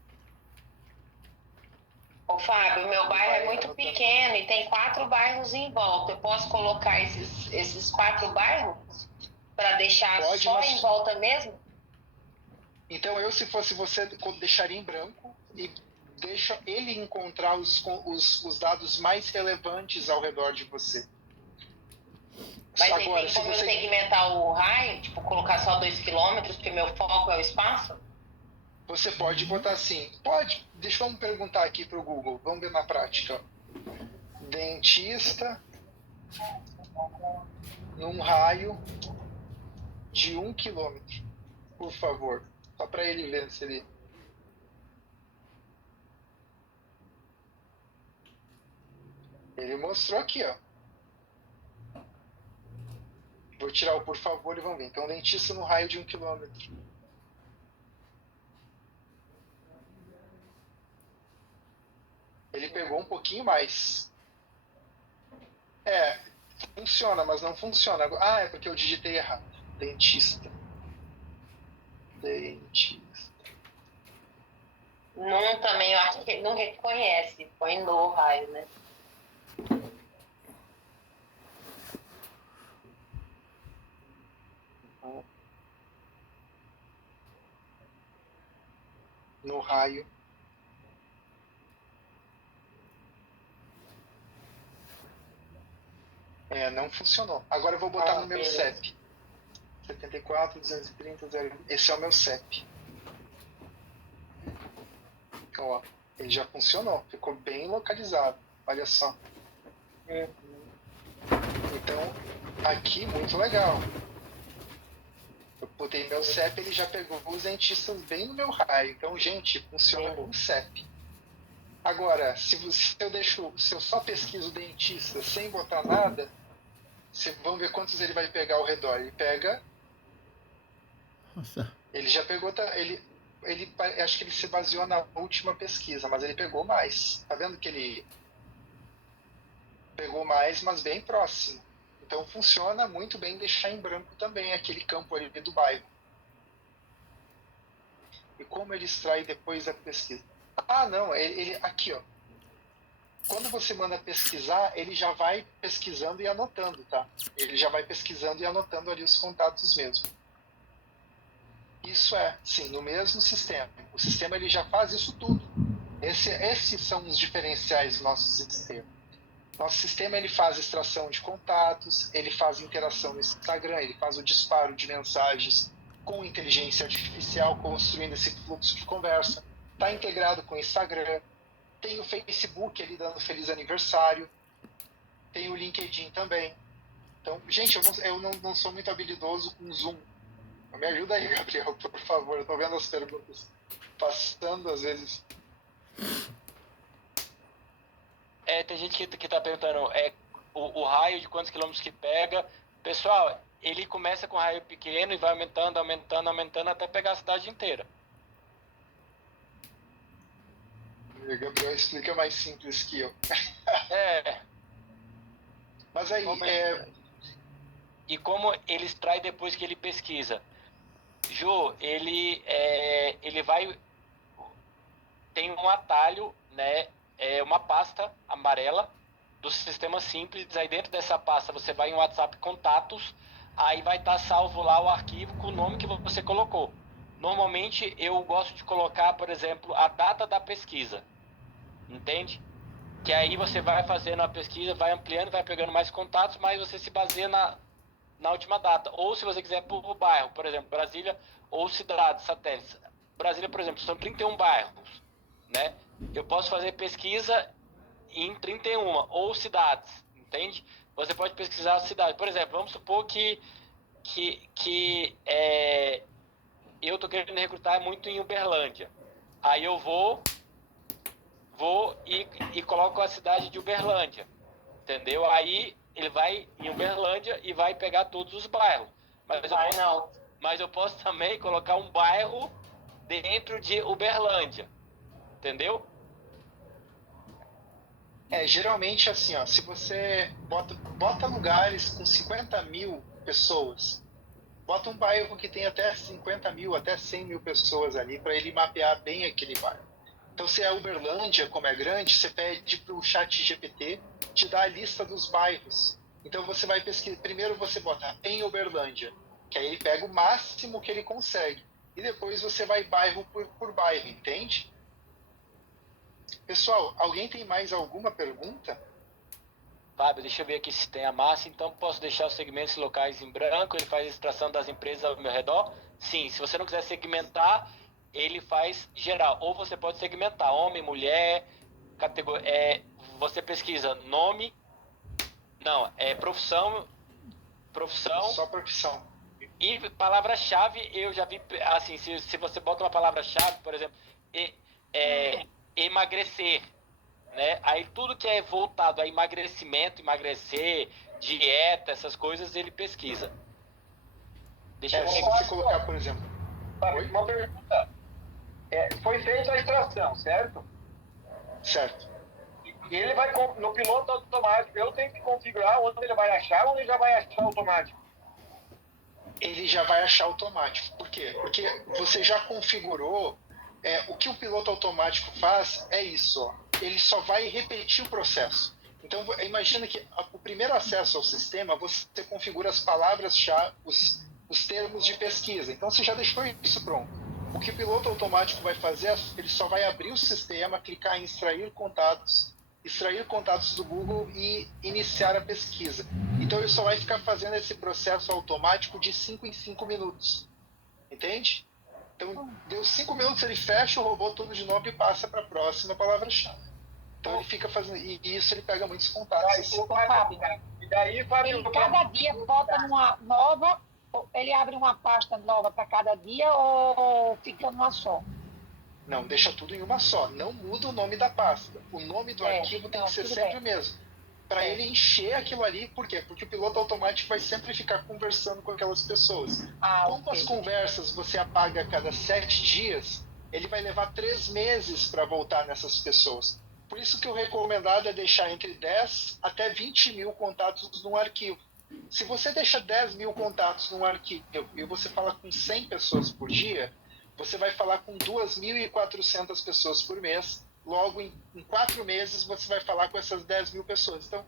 Ô Fábio, meu bairro é muito pequeno e tem 4 bairros em volta. Eu posso colocar esses 4 bairros para deixar só em volta mesmo? Então eu, se fosse você, deixaria em branco e deixa ele encontrar os dados mais relevantes ao redor de você. Mas agora, tem como eu segmentar o raio, tipo, colocar só 2 km, porque meu foco é o espaço? Você pode botar assim, pode, deixa eu perguntar aqui pro Google, vamos ver na prática. Dentista num raio de 1 km, por favor, só para ele ver se ele... Ele mostrou aqui, ó. Vou tirar o por favor e vamos ver. Então, dentista no raio de 1 km. Ele pegou um pouquinho mais. Funciona, mas não funciona. Ah, é porque eu digitei errado. Dentista. Não, também eu acho que ele não reconhece. Põe no raio, né? No raio. Não funcionou. Agora eu vou botar no meu CEP. 74, 230, 0. Esse é o meu CEP. Ó, ele já funcionou. Ficou bem localizado. Olha só. Então, aqui, muito legal. Eu botei meu CEP, ele já pegou os dentistas bem no meu raio. Então, gente, funciona com o CEP. Agora, se eu só pesquiso dentista sem botar nada, vamos ver quantos ele vai pegar ao redor. Ele pega... Nossa. Ele já pegou... acho que ele se baseou na última pesquisa, mas ele pegou mais. Tá vendo que ele pegou mais, mas bem próximo. Então funciona muito bem deixar em branco também aquele campo ali do bairro. E como ele extrai depois da pesquisa? Ah, não, ele aqui, ó. Quando você manda pesquisar, ele já vai pesquisando e anotando, tá? Ele já vai pesquisando e anotando ali os contatos mesmo. Isso sim, no mesmo sistema. O sistema ele já faz isso tudo. Esses são os diferenciais do nosso sistema. Nosso sistema ele faz extração de contatos, ele faz interação no Instagram, ele faz o disparo de mensagens com inteligência artificial, construindo esse fluxo de conversa. Está integrado com o Instagram. Tem o Facebook ali dando feliz aniversário. Tem o LinkedIn também. Então, gente, eu não sou muito habilidoso com Zoom. Me ajuda aí, Gabriel, por favor. Eu tô vendo as perguntas passando, às vezes. Tem gente que tá perguntando o raio de quantos quilômetros que pega. Pessoal, ele começa com raio pequeno e vai aumentando até pegar a cidade inteira. O Gabriel explica mais simples que eu. Mas aí, E como ele extrai depois que ele pesquisa? Jô, ele vai... Tem um atalho, né? Uma pasta amarela do sistema simples. Aí dentro dessa pasta você vai em WhatsApp Contatos. Aí vai estar salvo lá o arquivo com o nome que você colocou. Normalmente eu gosto de colocar, por exemplo, a data da pesquisa. Entende? Que aí você vai fazendo a pesquisa, vai ampliando, vai pegando mais contatos, mas você se baseia na última data. Ou se você quiser por bairro, por exemplo, Brasília ou cidades, satélites. Brasília, por exemplo, são 31 bairros, né? Eu posso fazer pesquisa em 31, ou cidades, entende? Você pode pesquisar a cidade. Por exemplo, vamos supor que eu estou querendo recrutar muito em Uberlândia. Aí eu vou e coloco a cidade de Uberlândia, entendeu? Aí ele vai em Uberlândia e vai pegar todos os bairros. Mas eu posso também colocar um bairro dentro de Uberlândia, entendeu? Geralmente assim, ó, se você bota lugares com 50 mil pessoas, bota um bairro que tem até 50 mil, até 100 mil pessoas ali, para ele mapear bem aquele bairro. Então, se é Uberlândia, como é grande, você pede para o ChatGPT te dar a lista dos bairros. Então, você vai pesquisar. Primeiro, você bota em Uberlândia, que aí ele pega o máximo que ele consegue. E depois você vai bairro por bairro, entende? Pessoal, alguém tem mais alguma pergunta? Fábio, deixa eu ver aqui se tem a massa. Então, posso deixar os segmentos locais em branco? Ele faz a extração das empresas ao meu redor? Sim, se você não quiser segmentar, ele faz geral. Ou você pode segmentar homem, mulher, categoria. Você pesquisa nome, profissão. Só profissão. E palavra-chave, eu já vi, assim, se você bota uma palavra-chave, por exemplo, emagrecer, né? Aí tudo que é voltado a emagrecimento, emagrecer, dieta, essas coisas, ele pesquisa. Deixa eu ver. Se você colocar, por exemplo... Uma pergunta. Foi feita a extração, certo? Certo. E ele vai, no piloto automático, eu tenho que configurar onde ele vai achar ou ele já vai achar automático? Ele já vai achar automático. Por quê? Porque você já configurou. O que o piloto automático faz é isso. Ó. Ele só vai repetir o processo. Então, imagina que o primeiro acesso ao sistema, você configura as palavras-chave, os termos de pesquisa. Então, você já deixou isso pronto. O que o piloto automático vai fazer, ele só vai abrir o sistema, clicar em extrair contatos do Google e iniciar a pesquisa. Então, ele só vai ficar fazendo esse processo automático de 5 em 5 minutos. Entende? Então, deu 5 minutos, ele fecha o robô tudo de novo e passa para a próxima palavra-chave. Então, ele fica fazendo... E isso ele pega muitos contatos. E daí, Fábio... Ele cada dia bota numa nova... Ele abre uma pasta nova para cada dia ou fica numa só? Não, deixa tudo em uma só. Não muda o nome da pasta. O nome do arquivo tem que ser sempre o mesmo. Para ele encher aquilo ali, por quê? Porque o piloto automático vai sempre ficar conversando com aquelas pessoas. Como as conversas você apaga a cada 7 dias, ele vai levar 3 meses para voltar nessas pessoas. Por isso que o recomendado é deixar entre 10 até 20 mil contatos num arquivo. Se você deixa 10 mil contatos num arquivo e você fala com 100 pessoas por dia, você vai falar com 2.400 pessoas por mês. Logo, em 4 meses, você vai falar com essas 10 mil pessoas. Então,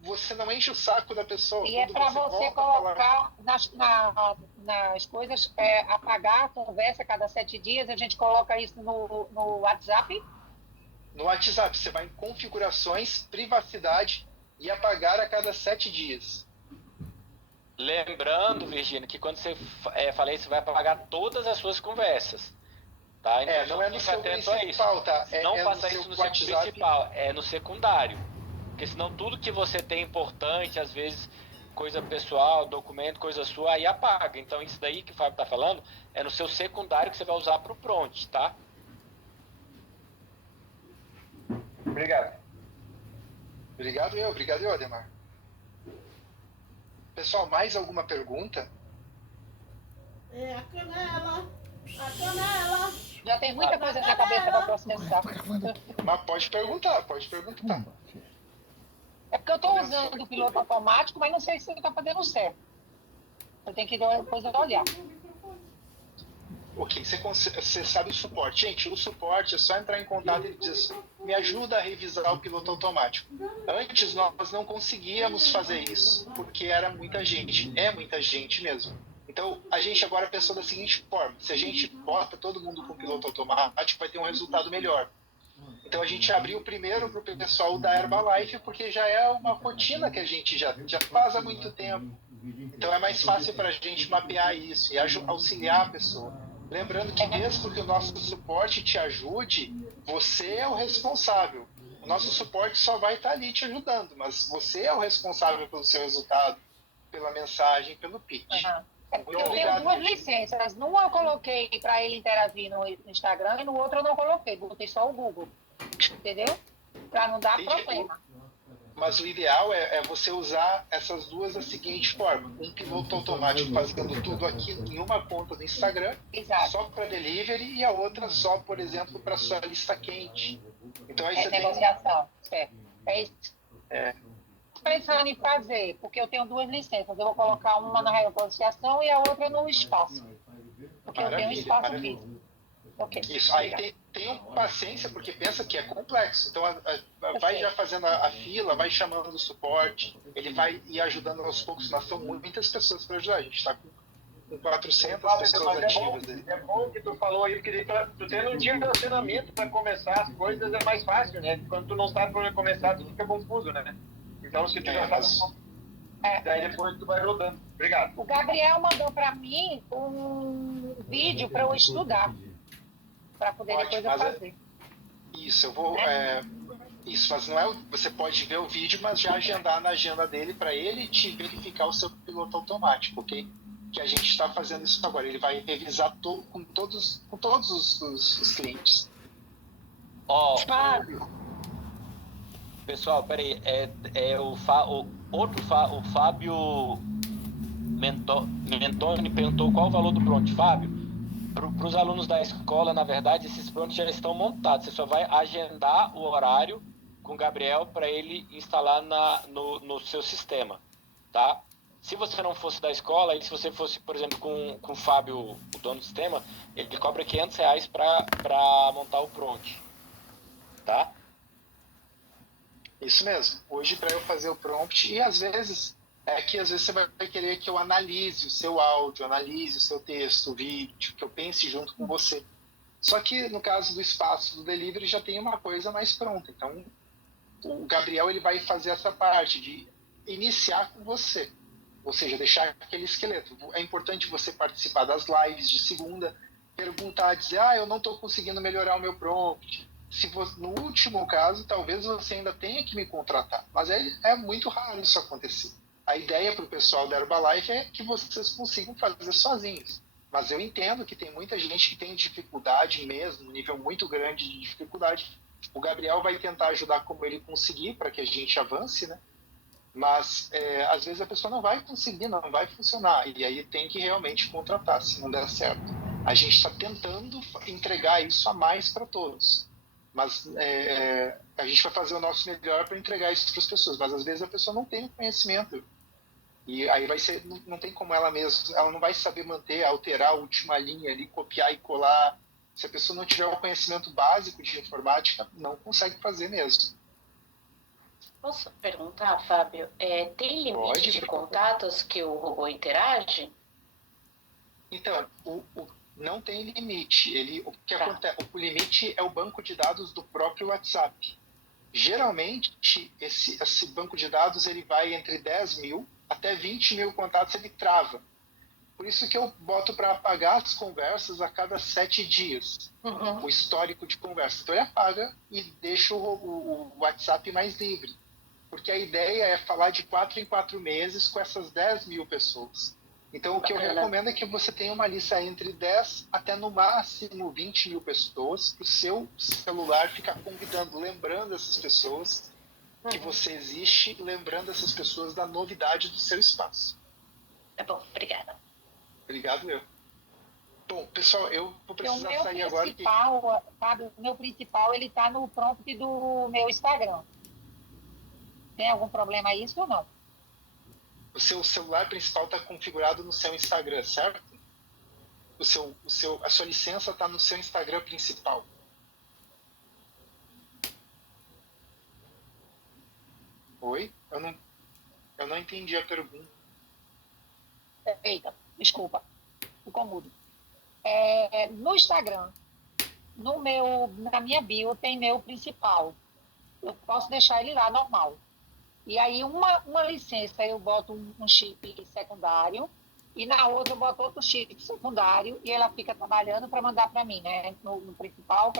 você não enche o saco da pessoa. E é para você colocar nas coisas, apagar a conversa a cada 7 dias, a gente coloca isso no WhatsApp? No WhatsApp, você vai em configurações, privacidade e apagar a cada 7 dias. Lembrando, Virgínia, que quando você fala isso, você vai apagar todas as suas conversas. Tá? Então, não é no seu principal, tá? Não faça isso no seu principal, é no secundário. Porque senão tudo que você tem importante, às vezes, coisa pessoal, documento, coisa sua, aí apaga. Então isso daí que o Fábio está falando é no seu secundário que você vai usar para o prompt, tá? Obrigado. Obrigado eu, Ademar. Pessoal, mais alguma pergunta? A canela. Já tem muita coisa na cabeça para processar. Mas pode perguntar. É porque eu estou usando o piloto automático, mas não sei se ele está fazendo certo. Eu tenho que depois olhar. Ok, você sabe o suporte. Gente, o suporte é só entrar em contato e dizer assim, me ajuda a revisar o piloto automático. Antes nós não conseguíamos fazer isso, porque era muita gente. É muita gente mesmo. Então, a gente agora pensou da seguinte forma, se a gente bota todo mundo com piloto automático, vai ter um resultado melhor. Então, a gente abriu primeiro para o pessoal da Herbalife, porque já é uma rotina que a gente já faz há muito tempo. Então, é mais fácil para a gente mapear isso e auxiliar a pessoa. Lembrando que mesmo que o nosso suporte te ajude, você é o responsável. O nosso suporte só vai estar ali te ajudando, mas você é o responsável pelo seu resultado, pela mensagem, pelo pitch. Eu tenho duas licenças. Numa eu coloquei para ele interagir no Instagram e no outro eu não coloquei. Botei só o Google. Entendeu? Para não dar problema. Mas o ideal é você usar essas duas da seguinte forma. Um piloto automático fazendo tudo aqui em uma conta do Instagram, só para delivery, e a outra só, por exemplo, para sua lista quente. Então aí você negociação, certo. É isso. Pensando em fazer, porque eu tenho duas licenças. Eu vou colocar uma na negociação e a outra no espaço. Porque eu tenho um espaço físico. Okay. Isso, aí tem paciência, porque pensa que é complexo. Então, vai já fazendo a fila, vai chamando o suporte, ele vai ir ajudando aos poucos. Nós somos muitas pessoas para ajudar. A gente está com 400 pessoas ativas. É bom que tu falou aí, porque tu tendo um direcionamento para começar as coisas é mais fácil, né? Quando tu não sabe para onde começar, tu fica confuso, né? Então, se tu já sabe... Daí depois tu vai rodando. Obrigado. O Gabriel mandou para mim um vídeo para eu estudar. Para poder depois eu fazer. Isso, eu vou... isso, mas não é... Você pode ver o vídeo, mas já agendar na agenda dele para ele te verificar o seu piloto automático, ok? Que a gente está fazendo isso agora. Ele vai revisar com todos os clientes. Pessoal, peraí. O Fábio Mentoni perguntou qual o valor do prompt. Fábio, para os alunos da escola, na verdade, esses prompts já estão montados. Você só vai agendar o horário com o Gabriel para ele instalar no seu sistema, tá? Se você não fosse da escola, e se você fosse, por exemplo, com o Fábio, o dono do sistema, ele cobra R$500 para montar o prompt, tá? Isso mesmo. Hoje, para eu fazer o prompt, e às vezes você vai querer que eu analise o seu áudio, analise o seu texto, o vídeo, que eu pense junto com você. Só que no caso do espaço do delivery já tem uma coisa mais pronta. Então, o Gabriel ele vai fazer essa parte de iniciar com você. Ou seja, deixar aquele esqueleto. É importante você participar das lives de segunda, perguntar, dizer, eu não estou conseguindo melhorar o meu prompt. No último caso, talvez você ainda tenha que me contratar. Mas é muito raro isso acontecer. A ideia para o pessoal da Herbalife é que vocês consigam fazer sozinhos. Mas eu entendo que tem muita gente que tem dificuldade mesmo, um nível muito grande de dificuldade. O Gabriel vai tentar ajudar como ele conseguir para que a gente avance, né? Mas às vezes a pessoa não vai conseguir, não vai funcionar. E aí tem que realmente contratar, se não der certo. A gente está tentando entregar isso a mais para todos. Mas a gente vai fazer o nosso melhor para entregar isso para as pessoas. Mas às vezes a pessoa não tem o conhecimento. E aí não tem como ela mesma, ela não vai saber manter, alterar a última linha ali, copiar e colar. Se a pessoa não tiver o conhecimento básico de informática, não consegue fazer mesmo. Posso perguntar, Fábio, tem limite de contatos que o robô interage? Então, não tem limite. O que acontece? O limite é o banco de dados do próprio WhatsApp. Geralmente, esse banco de dados ele vai entre 10 mil até 20 mil contatos, ele trava. Por isso que eu boto para apagar as conversas a cada 7 dias. O histórico de conversa. Então ele apaga e deixa o WhatsApp mais livre. porque a ideia é falar de 4 em 4 meses com essas 10 mil pessoas. Então, o que eu recomendo é que você tenha uma lista entre 10 até no máximo 20 mil pessoas, para o seu celular ficar convidando, lembrando essas pessoas que você existe, lembrando essas pessoas da novidade do seu espaço. Tá bom, obrigada. Obrigado, eu. Bom, pessoal, eu vou precisar sair agora. Fábio, o meu principal, ele tá no prompt do meu Instagram. Tem algum problema isso ou não? O seu celular principal está configurado no seu Instagram, certo? A sua licença está no seu Instagram principal. Oi? Eu não entendi a pergunta. Eita, desculpa. Ficou mudo. No Instagram, na minha bio, tem meu principal. Eu posso deixar ele lá normal. E aí, uma licença, eu boto um chip secundário, e na outra eu boto outro chip secundário, e ela fica trabalhando para mandar para mim, né? No principal,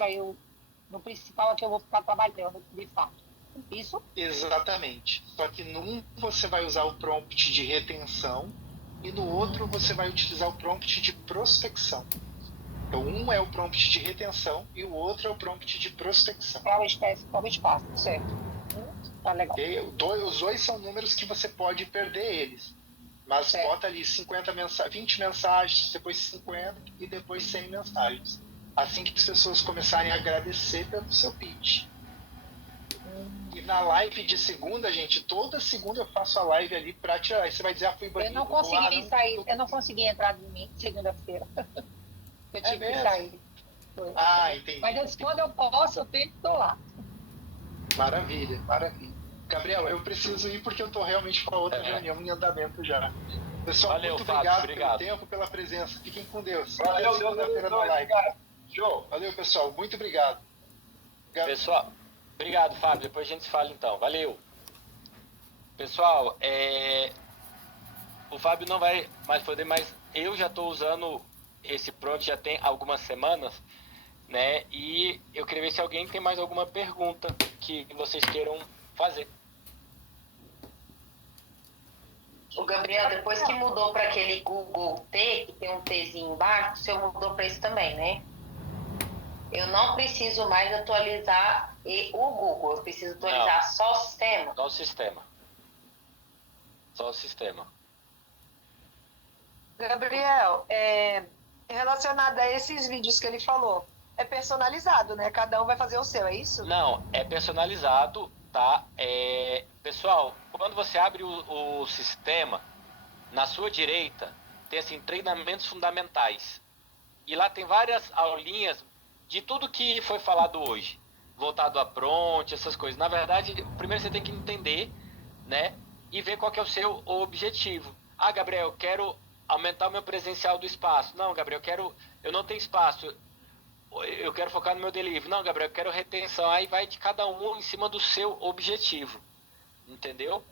no principal é que eu vou ficar trabalhando, de fato. Isso? Exatamente. Só que num você vai usar o prompt de retenção, e no outro você vai utilizar o prompt de prospecção. Então, um é o prompt de retenção, e o outro é o prompt de prospecção. Qual espaço, certo. Tá legal. Okay? Os dois são números que você pode perder eles. Mas bota ali 20 mensagens, depois 50 e depois 100 mensagens. Assim que as pessoas começarem a agradecer pelo seu pitch. E na live de segunda, gente, toda segunda eu faço a live ali pra tirar. Aí você vai dizer, fui bandido. Eu não consegui entrar de mim segunda-feira. Eu tive que sair. Entendi. Mas quando eu posso, eu tento estar lá. Maravilha, maravilha. Gabriel, eu preciso ir porque eu estou realmente com a outra reunião em andamento já. Pessoal, valeu, muito Fábio, obrigado pelo tempo, pela presença. Fiquem com Deus. Valeu, Deus na live. Show. Valeu, pessoal. Muito obrigado. Pessoal, obrigado, Fábio. Depois a gente se fala então. Valeu. Pessoal, o Fábio não vai mais poder, mas eu já estou usando esse prompt já tem algumas semanas, né? E eu queria ver se alguém tem mais alguma pergunta que vocês queiram fazer. O Gabriel, depois que mudou para aquele Google T, que tem um Tzinho embaixo, o seu mudou para isso também, né? Eu não preciso mais atualizar o Google, eu preciso atualizar só o sistema. Só o sistema. Só o sistema. Gabriel, relacionado a esses vídeos que ele falou, é personalizado, né? Cada um vai fazer o seu, é isso? Não, é personalizado, tá? Pessoal, quando você abre o sistema, na sua direita, tem assim, treinamentos fundamentais. E lá tem várias aulinhas de tudo que foi falado hoje, voltado a prompt, essas coisas. Na verdade, primeiro você tem que entender, né? E ver qual que é o seu objetivo. Ah, Gabriel, eu quero aumentar o meu presencial do espaço. Não, Gabriel, eu não tenho espaço. Eu quero focar no meu delivery. Não, Gabriel, eu quero retenção. Aí vai de cada um em cima do seu objetivo. Entendeu?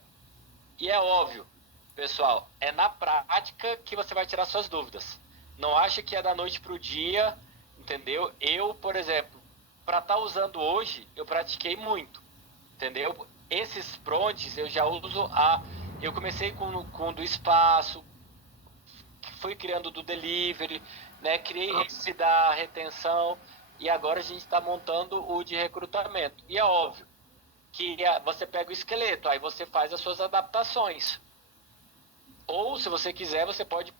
E é óbvio, pessoal, é na prática que você vai tirar suas dúvidas. Não acha que é da noite para o dia, entendeu? Eu, por exemplo, para estar usando hoje, eu pratiquei muito, entendeu? Esses prompts eu já uso eu comecei com o do espaço, fui criando do delivery, né? Criei esse da retenção e agora a gente está montando o de recrutamento. E é óbvio que você pega o esqueleto, aí você faz as suas adaptações. Ou, se você quiser, você pode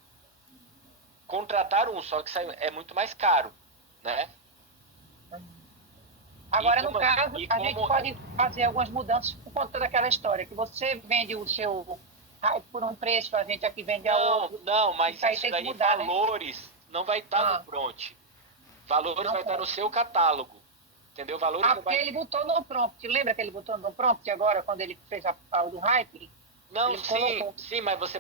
contratar só que é muito mais caro, né? Agora, no caso, a gente pode fazer algumas mudanças por conta daquela história, que você vende o seu por um preço, a gente aqui vende a outro. Não, mas isso daí, mudar, valores, né? Não vai estar no prompt. Valores vai estar no seu catálogo. Entendeu? Valores porque ele botou no prompt. Lembra que ele botou no prompt agora, quando ele fez a fala do hype? Não, sim, mas você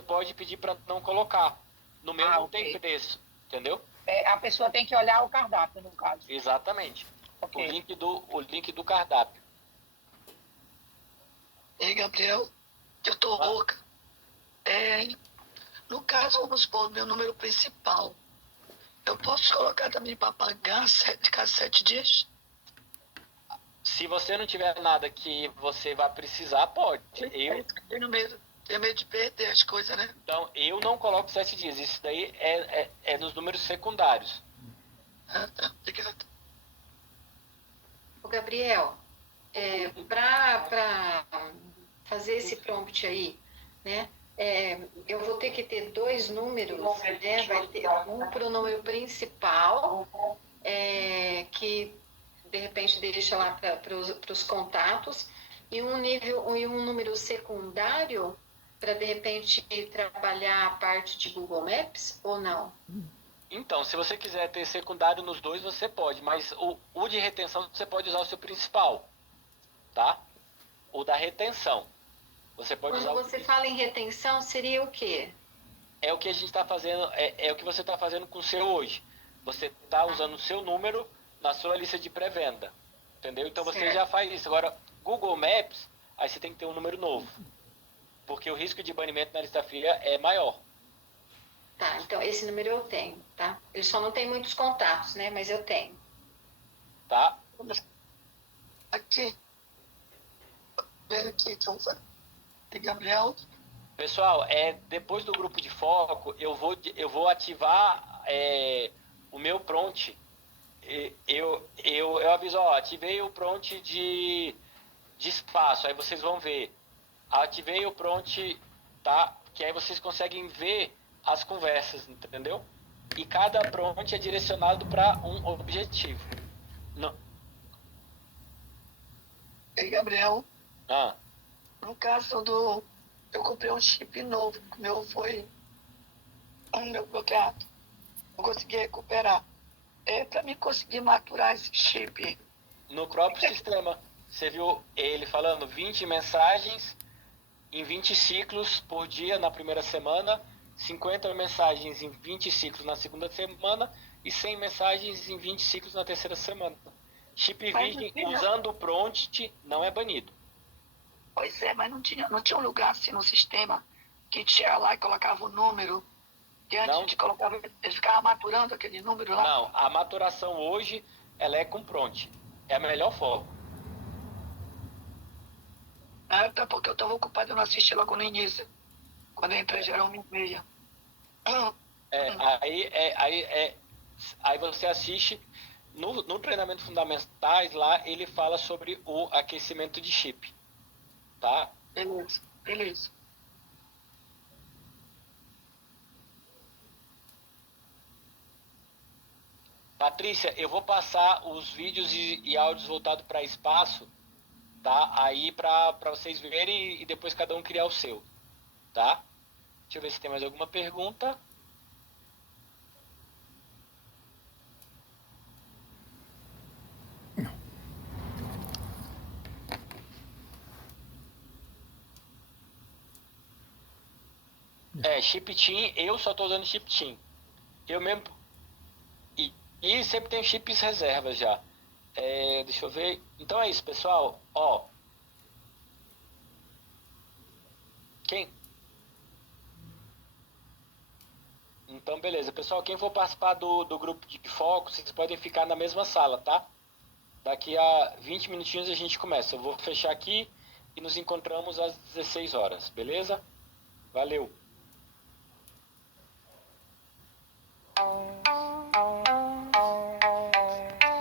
pode pedir para não colocar. No meu não tem preço, entendeu? A pessoa tem que olhar o cardápio, no caso. Exatamente. Okay. O link do cardápio. Ei, Gabriel, eu tô louca. No caso, vamos supor, meu número principal. Eu posso colocar também para pagar cada 7 dias? Se você não tiver nada que você vai precisar, pode. Eu tenho medo de perder as coisas, né? Então, eu não coloco 7 dias. Isso daí é nos números secundários. Tá. Obrigado. Ô, Gabriel, para fazer esse prompt aí, né? Eu vou ter que ter 2 números, né? Vai ter um para o número principal, que de repente deixa lá para os contatos, e um número secundário para de repente trabalhar a parte de Google Maps ou não? Então, se você quiser ter secundário nos 2, você pode, mas o de retenção você pode usar o seu principal, tá? O da retenção. Você pode Quando você fala em retenção, seria o quê? É o que a gente está fazendo, é o que você está fazendo com o seu hoje. Você está usando o seu número na sua lista de pré-venda, entendeu? Então você já faz isso. Agora, Google Maps, aí você tem que ter um número novo, porque o risco de banimento na lista fria é maior. Tá, então esse número eu tenho, tá? Ele só não tem muitos contatos, né? Mas eu tenho. Tá? Aqui. Aqui, então, tem Gabriel. Pessoal, depois do grupo de foco, eu vou ativar o meu prompt. Eu aviso, ativei o prompt de espaço, aí vocês vão ver. Ativei o prompt, tá? Que aí vocês conseguem ver as conversas, entendeu? E cada prompt é direcionado para um objetivo. Não. Ei, Gabriel. Ah. No caso eu comprei um chip novo, o meu foi meu bloqueado. Não consegui recuperar. Para mim conseguir maturar esse chip. No próprio sistema. Você viu ele falando 20 mensagens em 20 ciclos por dia na primeira semana, 50 mensagens em 20 ciclos na segunda semana e 100 mensagens em 20 ciclos na terceira semana. Chip virgem usando o prompt não é banido. Pois é, mas não tinha um lugar assim no sistema que tinha lá e colocava o número, que antes de colocar, ele ficava maturando aquele número lá? Não, a maturação hoje, ela é com prompt. É a melhor forma. Tá, porque eu estava ocupado, eu não assisti logo no início. Quando eu entrei já era 1h30. Aí você assiste no treinamento fundamentais lá, ele fala sobre o aquecimento de chip. Tá? Beleza. Patrícia, eu vou passar os vídeos e áudios voltados para espaço, tá? Aí para vocês verem e depois cada um criar o seu, tá? Deixa eu ver se tem mais alguma pergunta. Chip-Team, eu só estou usando Chip-Team. Eu mesmo. E sempre tem chips reservas já. Deixa eu ver. Então é isso, pessoal. Então, beleza. Pessoal, quem for participar do grupo de foco, vocês podem ficar na mesma sala, tá? Daqui a 20 minutinhos a gente começa. Eu vou fechar aqui e nos encontramos às 16 horas, beleza? Valeu!